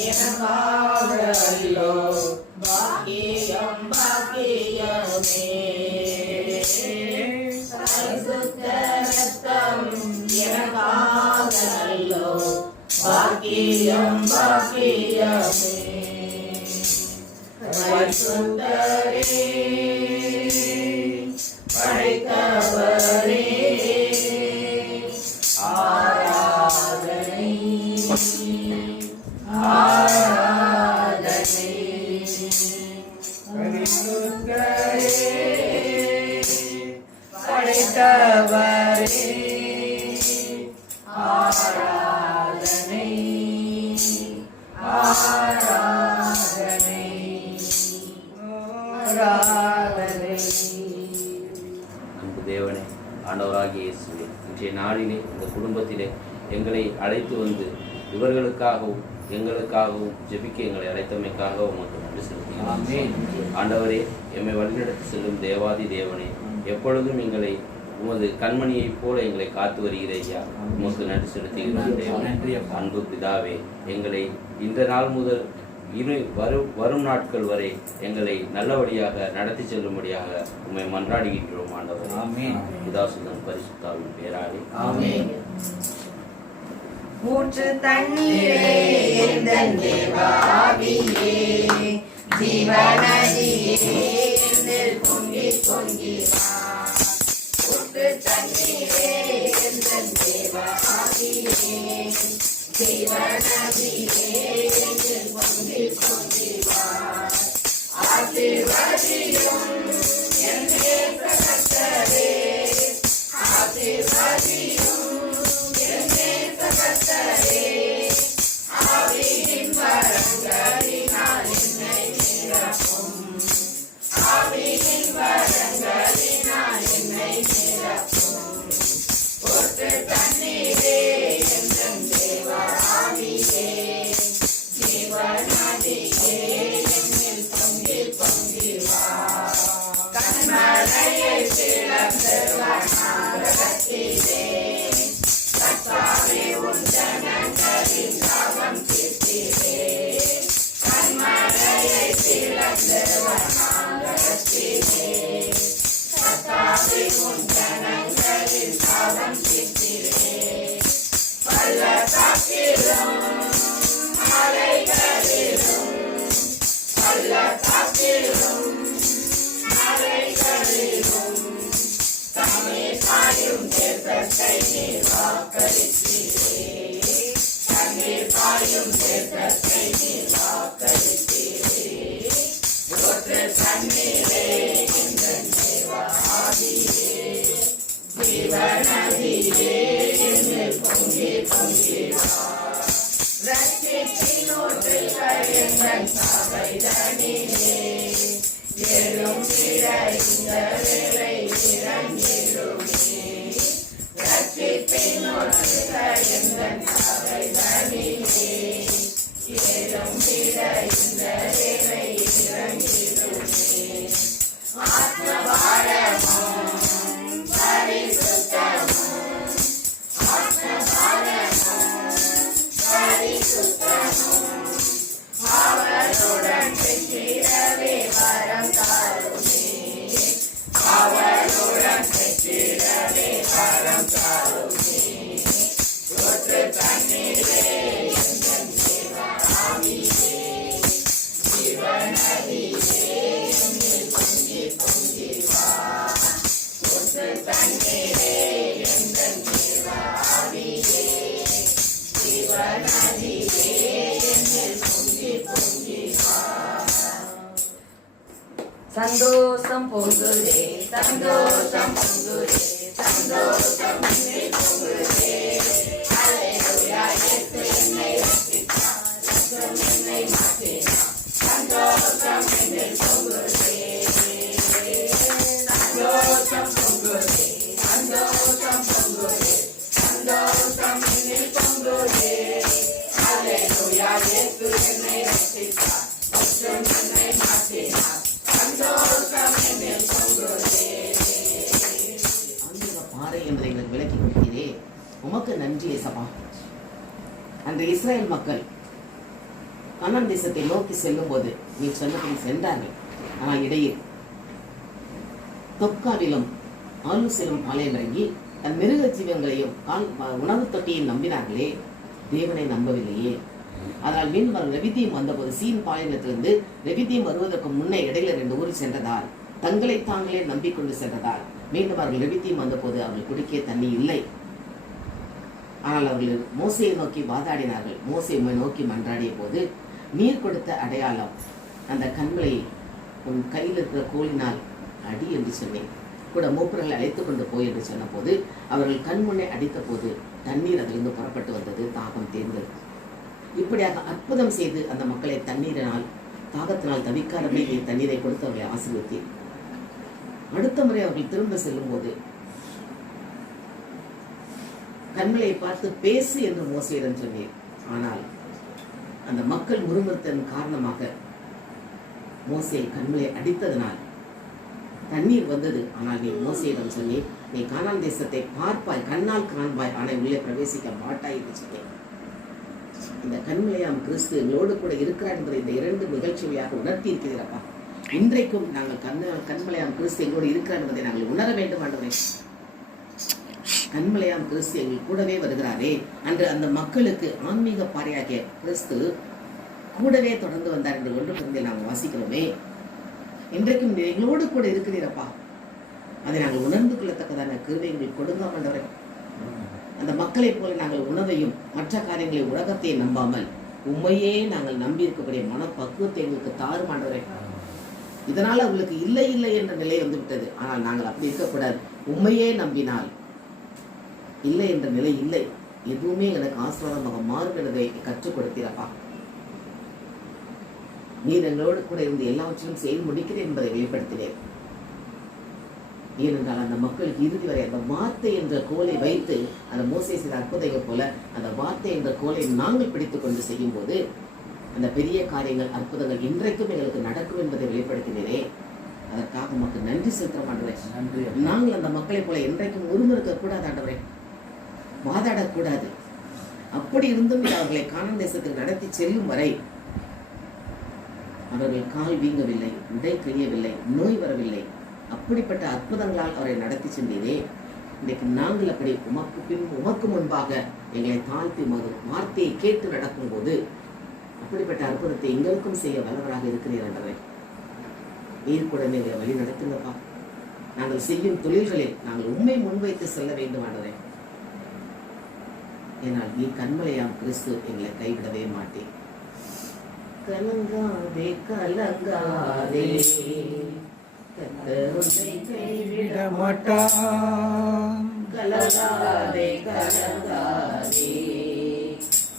எனக்காக அல்லோ, பாக்கியம் பாக்கியமே. பரிசுத்த ரத்தம் எனக்காக அல்லோ, பாக்கியம் பாக்கியமே. பரிசுத்தரே படைத்தவரே, ஆராதனை ஆராதனை. பரிசுத்தரே படைத்தவரே, ஆராதனை ஆராதனை ஆராதனை. அன்பு தேவனே, ஆண்டவராகிய இயேசுவே, இன்றைய நாளிலே இந்த குடும்பத்திலே எங்களை அழைத்து வந்து இவர்களுக்காகவும் எங்களுக்காகவும் ஜெபிக்க எங்களை அழைத்தமைக்காக உமக்கு நன்றி செலுத்துகிறேன். ஆண்டவரே, எம்மை வழிநடத்தி செல்லும் தேவாதி தேவனே, எப்பொழுதும் எங்களை உமது கண்மணியைப் போல எங்களை காத்து வருகிறையா, உமக்கு நன்றி செலுத்துகிறோம் தேவனே. அன்பு பிதாவே, எங்களை இந்த நாள் முதல் வரும் நாட்கள் வரை எங்களை நல்லபடியாக நடத்தி செல்லும்படியாக உம்மை மன்றாடுகின்றோம் ஆண்டவர். பிதாசுதன் பரிசுத்தாவின் பேராலே ஆமென். ஊற்று தண்ணீரே எந்தன் தேவ ஆவியே, ஜீவநதியே என்னில் பொங்கி பொங்கி வா. ஊற்று தண்ணீரே எந்தன் தேவ ஆவியே, ஜீவநதியே என்னில் பொங்கி பொங்கி வா. ஆசீர்வதியும் என் நேசகர்த்தரே, ஆசீர்வதியும் என் நேசகர்த்தரே, ஆவியின் வரங்களினால் என்னை நிரப்பும், ஆவியின் வரங்களினால் என்னை நிரப்பும். ஊற்று தண்ணீரே எந்தன் தேவ ஆவியே, ஜீவநதியே என்னில் பொங்கி பொங்கி வா. கண்மலையை பிளந்து வனாந்தரத்திலே, கர்த்தாவே உன் ஜனங்களின் தாகம் தீர்த்தீரே. கண்மலையை பிளந்து வனாந்தரத்திலே, கர்த்தாவே உன் ஜனங்களின் தாகம் தீர்த்தீரே. பள்ளத்தாக்கிலும் மலைகளிலும், பள்ளத்தாக்கிலும் மலைகளிலும் தண்ணீர் பாயும் தேசத்தை நீர் வாக்களித்தீரே. தண்ணீர் பாயும் தேசத்தை நீர் வாக்களித்தீரே. ஊற்று தண்ணீரே எந்தன் தேவ ஆவியே, ஜீவநதியே என்னில் பொங்கி பொங்கி வா. ரட்சிப்பின் ஊற்றுகள் எந்தன் சபைதனிலே, எழும்பிட இந்த வேளை இறங்கிடுமே. ரட்சிப்பின் ஊற்றுகள் எந்தன் சபைதனிலே, எழும்பிட இந்த வேளை இறங்கிடுமே. ஆத்மபாரமும் பரிசுத்தமும், ஆத்மபாரமும் பரிசுத்தமும் அவருடன் பெற்றிடவே வரம் தாருமே. அவருடன் பெற்றிடவே வரம் தாருமே. ஊற்று தண்ணீரே எந்தன் தேவ ஆவியே, ஜீவநதியே என்னில் பொங்கி பொங்கி வா. ஊற்று தண்ணீரே எந்தன் தேவ ஆவியே, ஜீவநதியே என்னில் பொங்கி பொங்கி வா. சந்தோஷம் பொங்குதே, சந்தோஷம் பொங்குதே, சந்தோஷம் என்னில் பொங்குதே. அல்லேலூயா, இயேசு என்னை ரட்சித்தார், ரத்தம் என்னை மாற்றினார். சந்தோஷம் என்னில் பொங்குதே, சந்தோஷம் பொங்குதே, சந்தோஷம் பொங்குதே, சந்தோஷம் என்னில் பொங்குதே. அல்லேலூயா, இயேசு என்னை ஆன்மீக பாறை என்று எங்களுக்கு விளக்கி கொடுத்தீரே, உமக்கு நன்றி ஏசப்பா. அன்று இஸ்ரேல் மக்கள் கானான் தேசத்தை நோக்கி செல்லும் போது நீ சொன்னபடி சென்றார்கள். ஆனால் இடையே தொப்காவிலும் ஆலூசிலும் பாளையம் இறங்கி தன் மிருக ஜீவங்களையும் உணவு தொட்டியை நம்பினார்களே, தேவனை நம்பவில்லையே. அதனால் மீண்டும் அவர் ரெவிதியும் வந்தபோது சீன் பாளையத்திலிருந்து ரெவிதியும் வருவதற்கு முன்னே இடையில 2 ஊரில் சென்றதால் தங்களை தாங்களே நம்பிக்கொண்டு சென்றதால் மீண்டும் அவர்கள் ரெவிதியும் வந்தபோது அவர்கள் குடிக்க தண்ணி இல்லை. ஆனால் அவர்கள் மோசையை நோக்கி வாதாடினார்கள். மோசையை நோக்கி மன்றாடிய போது நீர் கொடுத்த அடையாளம் அந்த கண்மலையை உன் கையில் இருக்கிற கோலினால் அடி என்று சொன்னேன். கூட மூப்பர்களை அழைத்துக் கொண்டு போய் என்று சொன்ன போது அவர்கள் கண்முன்னே அடித்த போது தண்ணீர் அதிலிருந்து புறப்பட்டு வந்தது, தாகம் தீர்ந்தது. இப்படியாக அற்புதம் செய்து அந்த மக்களை தண்ணீரினால் தாகத்தினால் தவிக்காதபடி தண்ணீரை கொடுத்து அவர்களை ஆசீர்வதித்தேன். அடுத்த முறை அவர்கள் திரும்ப செல்லும் போது கண்மலையை பார்த்து பேசு என்று மோசையிடம் சொன்னேன். ஆனால் அந்த மக்கள் முறுமுறுத்ததன் காரணமாக மோசே கண்மலை அடித்ததனால் தண்ணீர் வந்தது. ஆனால் நீ மோசையிடம் சொன்னேன், நீ கானான் தேசத்தை பார்ப்பாய், கண்ணால் காண்பாய், ஆனால் உள்ளே பிரவேசிக்க மாட்டாய் என்று சொன்னேன். இந்த கண்மலையாம் கிறிஸ்து எங்களோடு கூட இருக்கிறார் என்பதை இந்த 2 நிகழ்ச்சி வழியாக உணர்த்தி இருக்கிறீரப்பா. இன்றைக்கும் நாங்கள் கண்மலையாம் கிறிஸ்து எங்களோடு இருக்கிறார் என்பதை நாங்கள் உணர வேண்டும் ஆண்டவரே. கண்மலையாம் கிறிஸ்து எங்கள் கூடவே வருகிறாரே. அன்று அந்த மக்களுக்கு ஆன்மீக பாறையாகிய கிறிஸ்து கூடவே தொடர்ந்து வந்தார் என்று 1 Corinthians நாங்கள் வாசிக்கிறோமே. இன்றைக்கும் எங்களோடு கூட இருக்கிறீரப்பா. அதை நாங்கள் உணர்ந்து கொள்ளத்தக்கதான கிருபை எங்களுக்கு கொடுங்க ஆண்டவரே. அந்த மக்களை போல நாங்கள் உணவையும் மற்ற காரியங்களை உலகத்தை நம்பாமல் உண்மையே நாங்கள் நம்பி இருக்கக்கூடிய மனப்பக்குவத்தை எங்களுக்கு தாரும் ஆண்டவரே. இதனால் அவங்களுக்கு இல்லை இல்லை என்ற நிலை வந்து விட்டது. ஆனால் நாங்கள் அப்படி இருக்கக்கூடாது. உண்மையே நம்பினால் இல்லை என்ற நிலை இல்லை, எதுவுமே எனக்கு ஆசீர்வாதமாக மாறும் என்பதை கற்றுக் கொடுத்தீரப்பா. நீர் எங்களோடு கூட இருந்து எல்லாவற்றையும் செய்து முடிக்கிறேன் என்பதை வெளிப்படுத்தினேன். ஏனென்றால் அந்த மக்களுக்கு இறுதி வரை அந்த வார்த்தை என்ற கோலை வைத்து அந்த மோசே செய்த அற்புதங்கள் போல அந்த வார்த்தை என்ற கோலை நாங்கள் பிடித்துக் கொண்டு செய்யும் போது அந்த பெரிய காரியங்கள் அற்புதங்கள் இன்றைக்கும் எங்களுக்கு நடக்கும் என்பதை வெளிப்படுத்தினேனே. அதற்காக மக்கள் நன்றி செலுத்த மாட்டேன். நாங்கள் அந்த மக்களை போல என்றைக்கும் உருமிருக்க கூடாது ஆண்டவரே, வாதாடக்கூடாது. அப்படி இருந்தும் அவர்களை கானான் தேசத்துக்கு நடத்தி செல்லும் வரை அவர்கள் கால் வீங்கவில்லை, உடை கிழியவில்லை, நோய் வரவில்லை. அப்படிப்பட்ட அற்புதங்களால் அவரை நடத்தி சென்றீரே. இன்றைக்கு நாங்கள் அப்படி உமக்கு முன்பாக எங்களை தாழ்த்தி வார்த்தையை கேட்டு நடக்கும் போது அப்படிப்பட்ட அற்புதத்தை எங்களுக்கும் செய்ய வல்லவராக இருக்கிறீர் என்றவரை நீர் கூட எங்களை வழி நடத்துங்கப்பா. நாங்கள் செய்யும் தொழில்களில் நாங்கள் உண்மை முன்வைத்து செல்ல வேண்டும் ஆண்டவரே. ஏனால் நீ கண்மலையாம் கிறிஸ்து எங்களை கைவிடவே மாட்டேன். கலங்காதே கலங்காதே, கர்த்தர் உன்னை கைவிட மாட்டார். கலங்காதே கலங்காதே,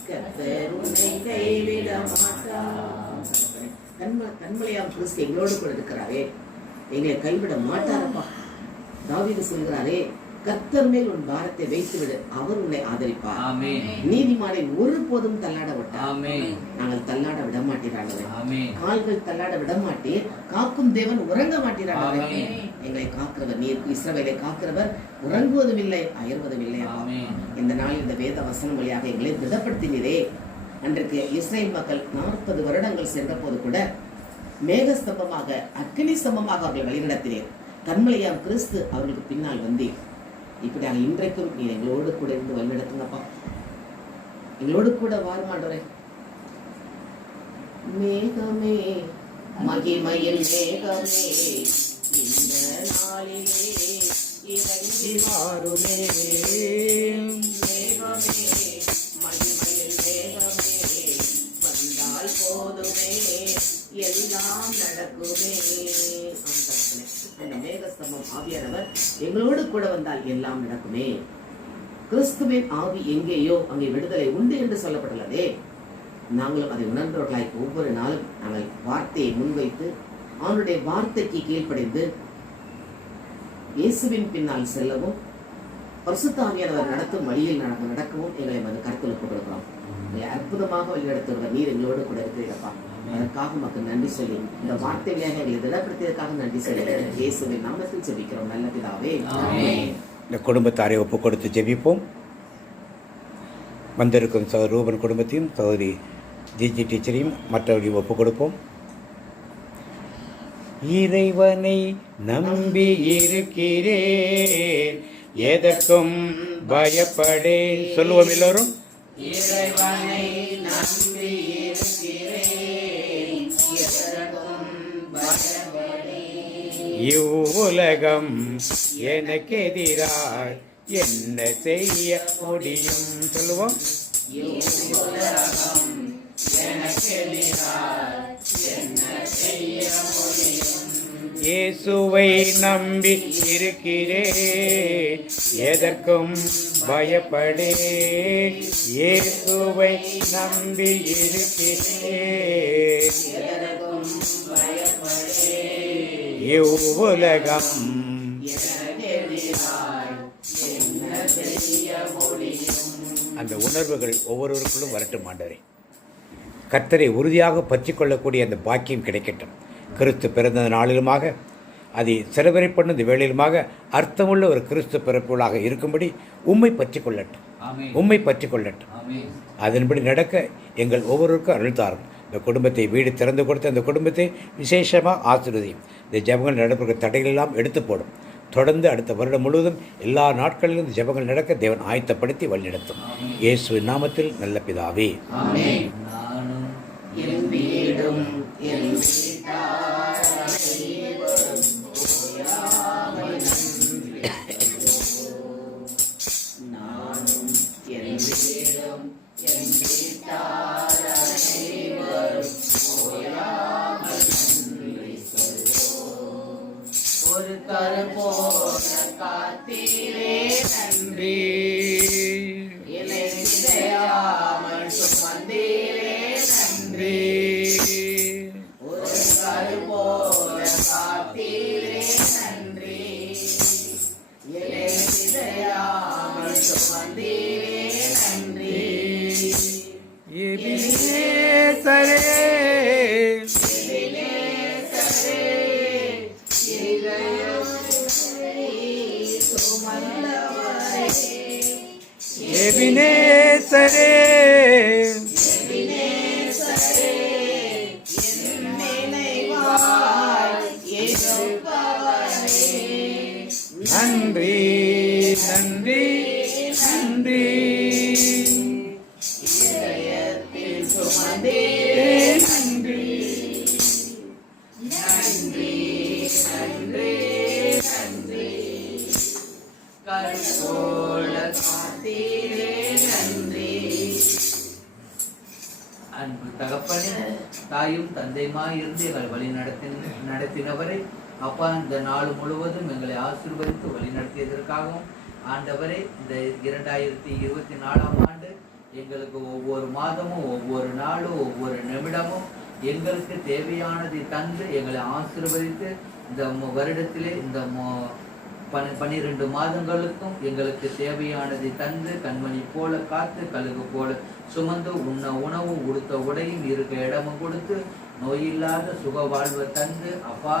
கர்த்தர் உன்னை கைவிட மாட்டார். கண்மலையாம் கிறிஸ்து எங்களோடு கூட இருக்கிறாரே, எங்களை கைவிட மாட்டாரப்பா. தாவீது சொல்கிறாரே, கர்த்தர் மேல் உன் பாரத்தை வைத்துவிடு, அவர் உன்னை ஆதரிப்பார். நீதிமானை ஒருபோதும் தள்ளாட விட்டார். நாங்கள் தள்ளாட விட மாட்டீராண்டவரே. கால்கள் தள்ளாட விட மாட்டீர். காக்கும் தேவன் உறங்க மாட்டீராண்டவரே. எங்களை காக்கிறவர் நீர், இஸ்ரவேலை காக்கிறவர் உறங்குவதும் இல்லை அயர்வதும் இல்லை. இந்த நாள் இந்த வேத வசனம் வழியாக எங்களை திடப்படுத்தினீரே. அன்றைக்கு இஸ்ரேல் மக்கள் 40 வருடங்கள் சென்ற போது கூட மேகஸ்தம்பமாக அக்னி ஸ்தம்பமாக அவர்களை வழிநடத்தினீர். கண்மலையாம் கிறிஸ்து அவர்களுக்கு பின்னால் வந்தீர். இப்படியாக இன்றைக்கும் நீ எங்களோடு கூட இருந்து வழிநடத்துங்கப்பா. எங்களோடு கூட வாருமாண்டவரே. மேகமே மகிமையில் மேகமே இந்த நாளிலே இறங்கி வாருமே. மேகமே மகிமையில் மேகமே வந்தால் போதுமே, எல்லாம் நடக்குமே. அந்த மேகஸ்தம்பம் ஆவியானவர் எங்களோடு கூட வந்தால் எல்லாம் நடக்குமே. கிறிஸ்துவின் ஆவி எங்கேயோ அங்கே விடுதலை உண்டு என்று சொல்லப்பட்டுள்ளதே. நாங்களும் அதை உணர்ந்தவர்களாய் ஒவ்வொரு நாளும் நாங்கள் வார்த்தையை முன்வைத்து அவனுடைய வார்த்தைக்கு கீழ்ப்படைந்து இயேசுவின் பின்னால் செல்லவும் பரிசுத்த ஆவியானவர் நடத்தும் வழியில் நடக்கவும் எங்களை கருத்தில் ஒப்புக் கொடுக்கிறோம். அற்புதமாக வழிநடத்துவார். நீர் எங்களோடு கூட இருக்கிறீரப்பா. அதற்காக மக்கள் நன்றி சொல்லி இந்த வார்த்தை விளையாட எங்களை திடப்படுத்தியதற்காக நன்றி சொல்லி இயேசுவின் நாமத்தில் ஜெபிக்கிறோம் நல்ல பிதாவே. இந்த குடும்பத்தாரை ஒப்பு கொடுத்து ஜெபிப்போம். வந்திருக்கும் சகோதரி ரூபன் குடும்பத்தையும் சகோதரி ஜிஜி டீச்சரையும் மற்றவர்களையும் ஒப்பு கொடுப்போம். இறைவனை நம்பி இருக்கிறேன், எதற்கும் பயப்படேன். சொல்லுவோம் எல்லோரும். இறைவனை நம்பி இருக்கிறேன், எதற்கும் பயப்படேன். இவ்வுலகம் எனக்கு எதிராய் என்ன செய்ய முடியும். சொல்லுவோம். இவ்வுலகம் எனக்கு எதிராய் என்ன செய்ய முடியும். இயேசுவை நம்பி இருக்கிறேன், எதற்கும் பயப்படேன். இயேசுவை நம்பி இருக்கிறேன், எதற்கும் பயப்படேன். இவ்வுலகம் எனக்கு எதிராய் என்ன செய்ய முடியும். அந்த உணர்வுகள் ஒவ்வொருவருக்குள்ளும் வரட்டும் ஆண்டவரே. கர்த்தரை உறுதியாக பற்றிக் கொள்ளக்கூடிய அந்த பாக்கியம் கிடைக்கட்டும். கிறிஸ்து பிறந்த நாளிலுமாக அதை செலிப்ரேட் பண்ணும் இந்த வேளையிலுமாக அர்த்தமுள்ள ஒரு கிறிஸ்து பிறப்புகளாக இருக்கும்படி உம்மை பற்றி கொள்ளட்டும், உம்மை பற்றி கொள்ளட்டும். அதன்படி நடக்க எங்கள் ஒவ்வொருவருக்கும் அருள் தாரும். இந்த குடும்பத்தை வீடு திறந்து கொடுத்து அந்த குடும்பத்தை விசேஷமாக ஆசீர்வதியும். இந்த ஜெபங்கள் நடப்புகிற தடைகள் எல்லாம் எடுத்து போடும். தொடர்ந்து அடுத்த வருடம் முழுவதும் எல்லா நாட்களிலும் இந்த ஜெபங்கள் நடக்க தேவன் ஆயத்தப்படுத்தி வழிநடத்தும். இயேசுவின் நாமத்தில் நல்ல பிதாவே. நானும் என் வீடும் என் வீட்டார் அனைவரும் ஓயாமல் நன்றி சொல்லுவோம். நானும் என் வீடும் என் வீட்டார் அனைவரும் ஓயாமல் நன்றி சொல்லுவோம். ஒரு கரு போல காத்தீரே நன்றி, இலை விதையாமல் சுமந்தீரே நன்றி. ஒரு கரு போல காத்தீரே நன்றி, இலை விதையாமல் சுமந்தீரே நன்றி. எபினேசரே, எபினேசரே, நன்றி நன்றி நன்றி. இதயத்தில் சுமந்தே நன்றி நன்றி நன்றி நன்றி. கருப்போல காத்தீரே நன்றி. அன்பு தகப்பனே, தாயும் தந்தையுமாய் இருந்து எங்களை வழி நடத்தினவரை அப்பா, இந்த நாள் முழுவதும் எங்களை ஆசீர்வதித்து வழி நடத்தியதற்காகவும் ஆண்டவரே, இந்த 2024ஆம் ஆண்டு எங்களுக்கு ஒவ்வொரு மாதமும் ஒவ்வொரு நாளும் ஒவ்வொரு நிமிடமும் எங்களுக்கு தேவையானதை தந்து எங்களை ஆசீர்வதித்து இந்த வருடத்திலே இந்த 12 மாதங்களுக்கும் எங்களுக்கு தேவையானதை தந்து கண்மணி போல காத்து கழுகு போல சுமந்து உண்ண உணவு உடுத்த உடையும் இருக்க இடமும் கொடுத்து நோயில்லாத சுக வாழ்வை தந்து அப்பா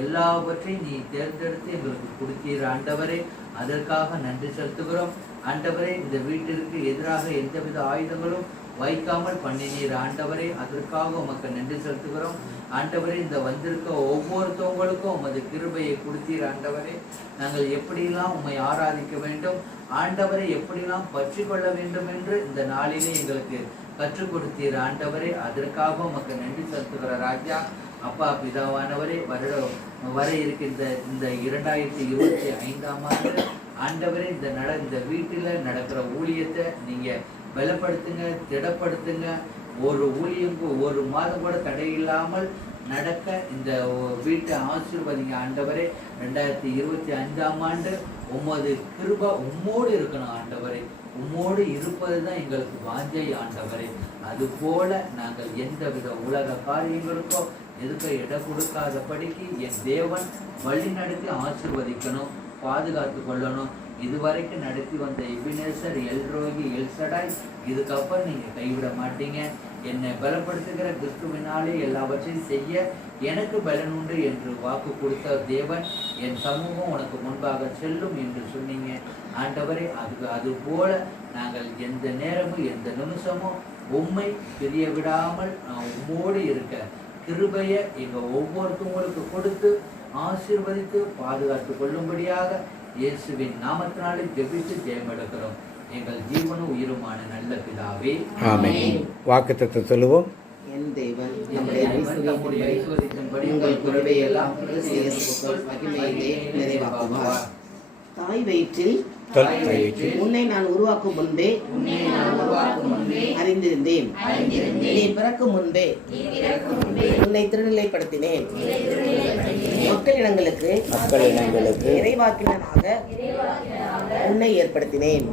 எல்லாவற்றையும் நீ தேர்ந்தெடுத்து எங்களுக்கு கொடுத்தீர் ஆண்டவரே. அதற்காக நன்றி செலுத்துகிறோம் ஆண்டவரே. இந்த வீட்டிற்கு எதிராக எந்தவித ஆயுதங்களும் வைக்காமல் பண்ணினீர் ஆண்டவரே. அதற்காக உமக்கு நன்றி செலுத்துகிறோம் ஆண்டவரே. இந்த வந்திருக்க ஒவ்வொருத்தவங்களுக்கும் உமது கிருபையை கொடுத்தீர் ஆண்டவரே. நாங்கள் எப்படியெல்லாம் உம்மை ஆராதிக்க வேண்டும் ஆண்டவரை, எப்படியெல்லாம் பற்றி கொள்ள வேண்டும் என்று இந்த நாளிலே எங்களுக்கு கற்றுக் கொடுத்தீர் ஆண்டவரே. அதற்காக உமக்கு நன்றி செலுத்துகிற ராஜா. அப்பா பிதாவானவரே, வர இருக்கின்ற இந்த 2025ஆம் ஆண்டு ஆண்டவரே, இந்த வீட்டில் நடக்கிற ஊழியத்தை நீங்க பலப்படுத்துங்க, திடப்படுத்துங்க. ஒரு ஊழியங்கு ஒரு மாதம் கூட தடையில்லாமல் நடக்க இந்த வீட்டை ஆசீர்வதிங்க ஆண்டவரே. 2025ஆம் ஆண்டு உமது கிருபை உம்மோடு இருக்கணும் ஆண்டவரே. உம்மோடு இருப்பது தான் எங்களுக்கு வாஞ்சை ஆண்டவரே. அதுபோல நாங்கள் எந்தவித உலக காரியங்களுக்கோ எதுக்க இடம் கொடுக்காதபடிக்கு என் தேவன் வழி நடத்தி ஆசீர்வதிக்கணும், பாதுகாத்து கொள்ளணும். இதுவரைக்கும் நடத்தி வந்த எபினேசர், எல்ரோகி, எல்சடாய், இதுக்கப்புறம் நீங்க கைவிட மாட்டீங்க. என்னை பலப்படுத்துகிற கிறிஸ்துவினாலே எல்லாவற்றையும் செய்ய எனக்கு பலன் உண்டு என்று வாக்கு கொடுத்த தேவன், என் சமூகம் உனக்கு முன்பாக செல்லும் என்று சொன்னீங்க ஆண்டவரே. அது போல நாங்கள் எந்த நேரமும் எந்த நிமிஷமும் உம்மை பிரிய விடாமல் உம்மோடு இருக்க கிருபையை எங்க ஒவ்வொருத்தவங்களுக்கு கொடுத்து ஆசீர்வதித்து பாதுகாத்து கொள்ளும்படியாக இயேசுவின் நாமத்தினாலே ஜெபித்து ஜெயம் எடுக்கிறோம் எங்கள் ஜீவனும் உயிருமான நல்ல பிதாவே, ஆமென். வாக்குத்தத்தம் சொல்லுவோம். என் தேவன் நம்முடைய ஐஸ்வர்யத்தின்படி உங்கள் குறைவையெல்லாம் மகிமையிலே நிறைவாக்குவார். தாய் வயிற்றில் உன்னை நான் உருவாக்கும் முன்பே அறிந்திருந்தேன். நீ பிறக்கும் முன்பே உன்னை திருநிலைப்படுத்தினேன். மக்கள் இனங்களுக்கு இறைவாக்கினராக உன்னை ஏற்படுத்தினேன்.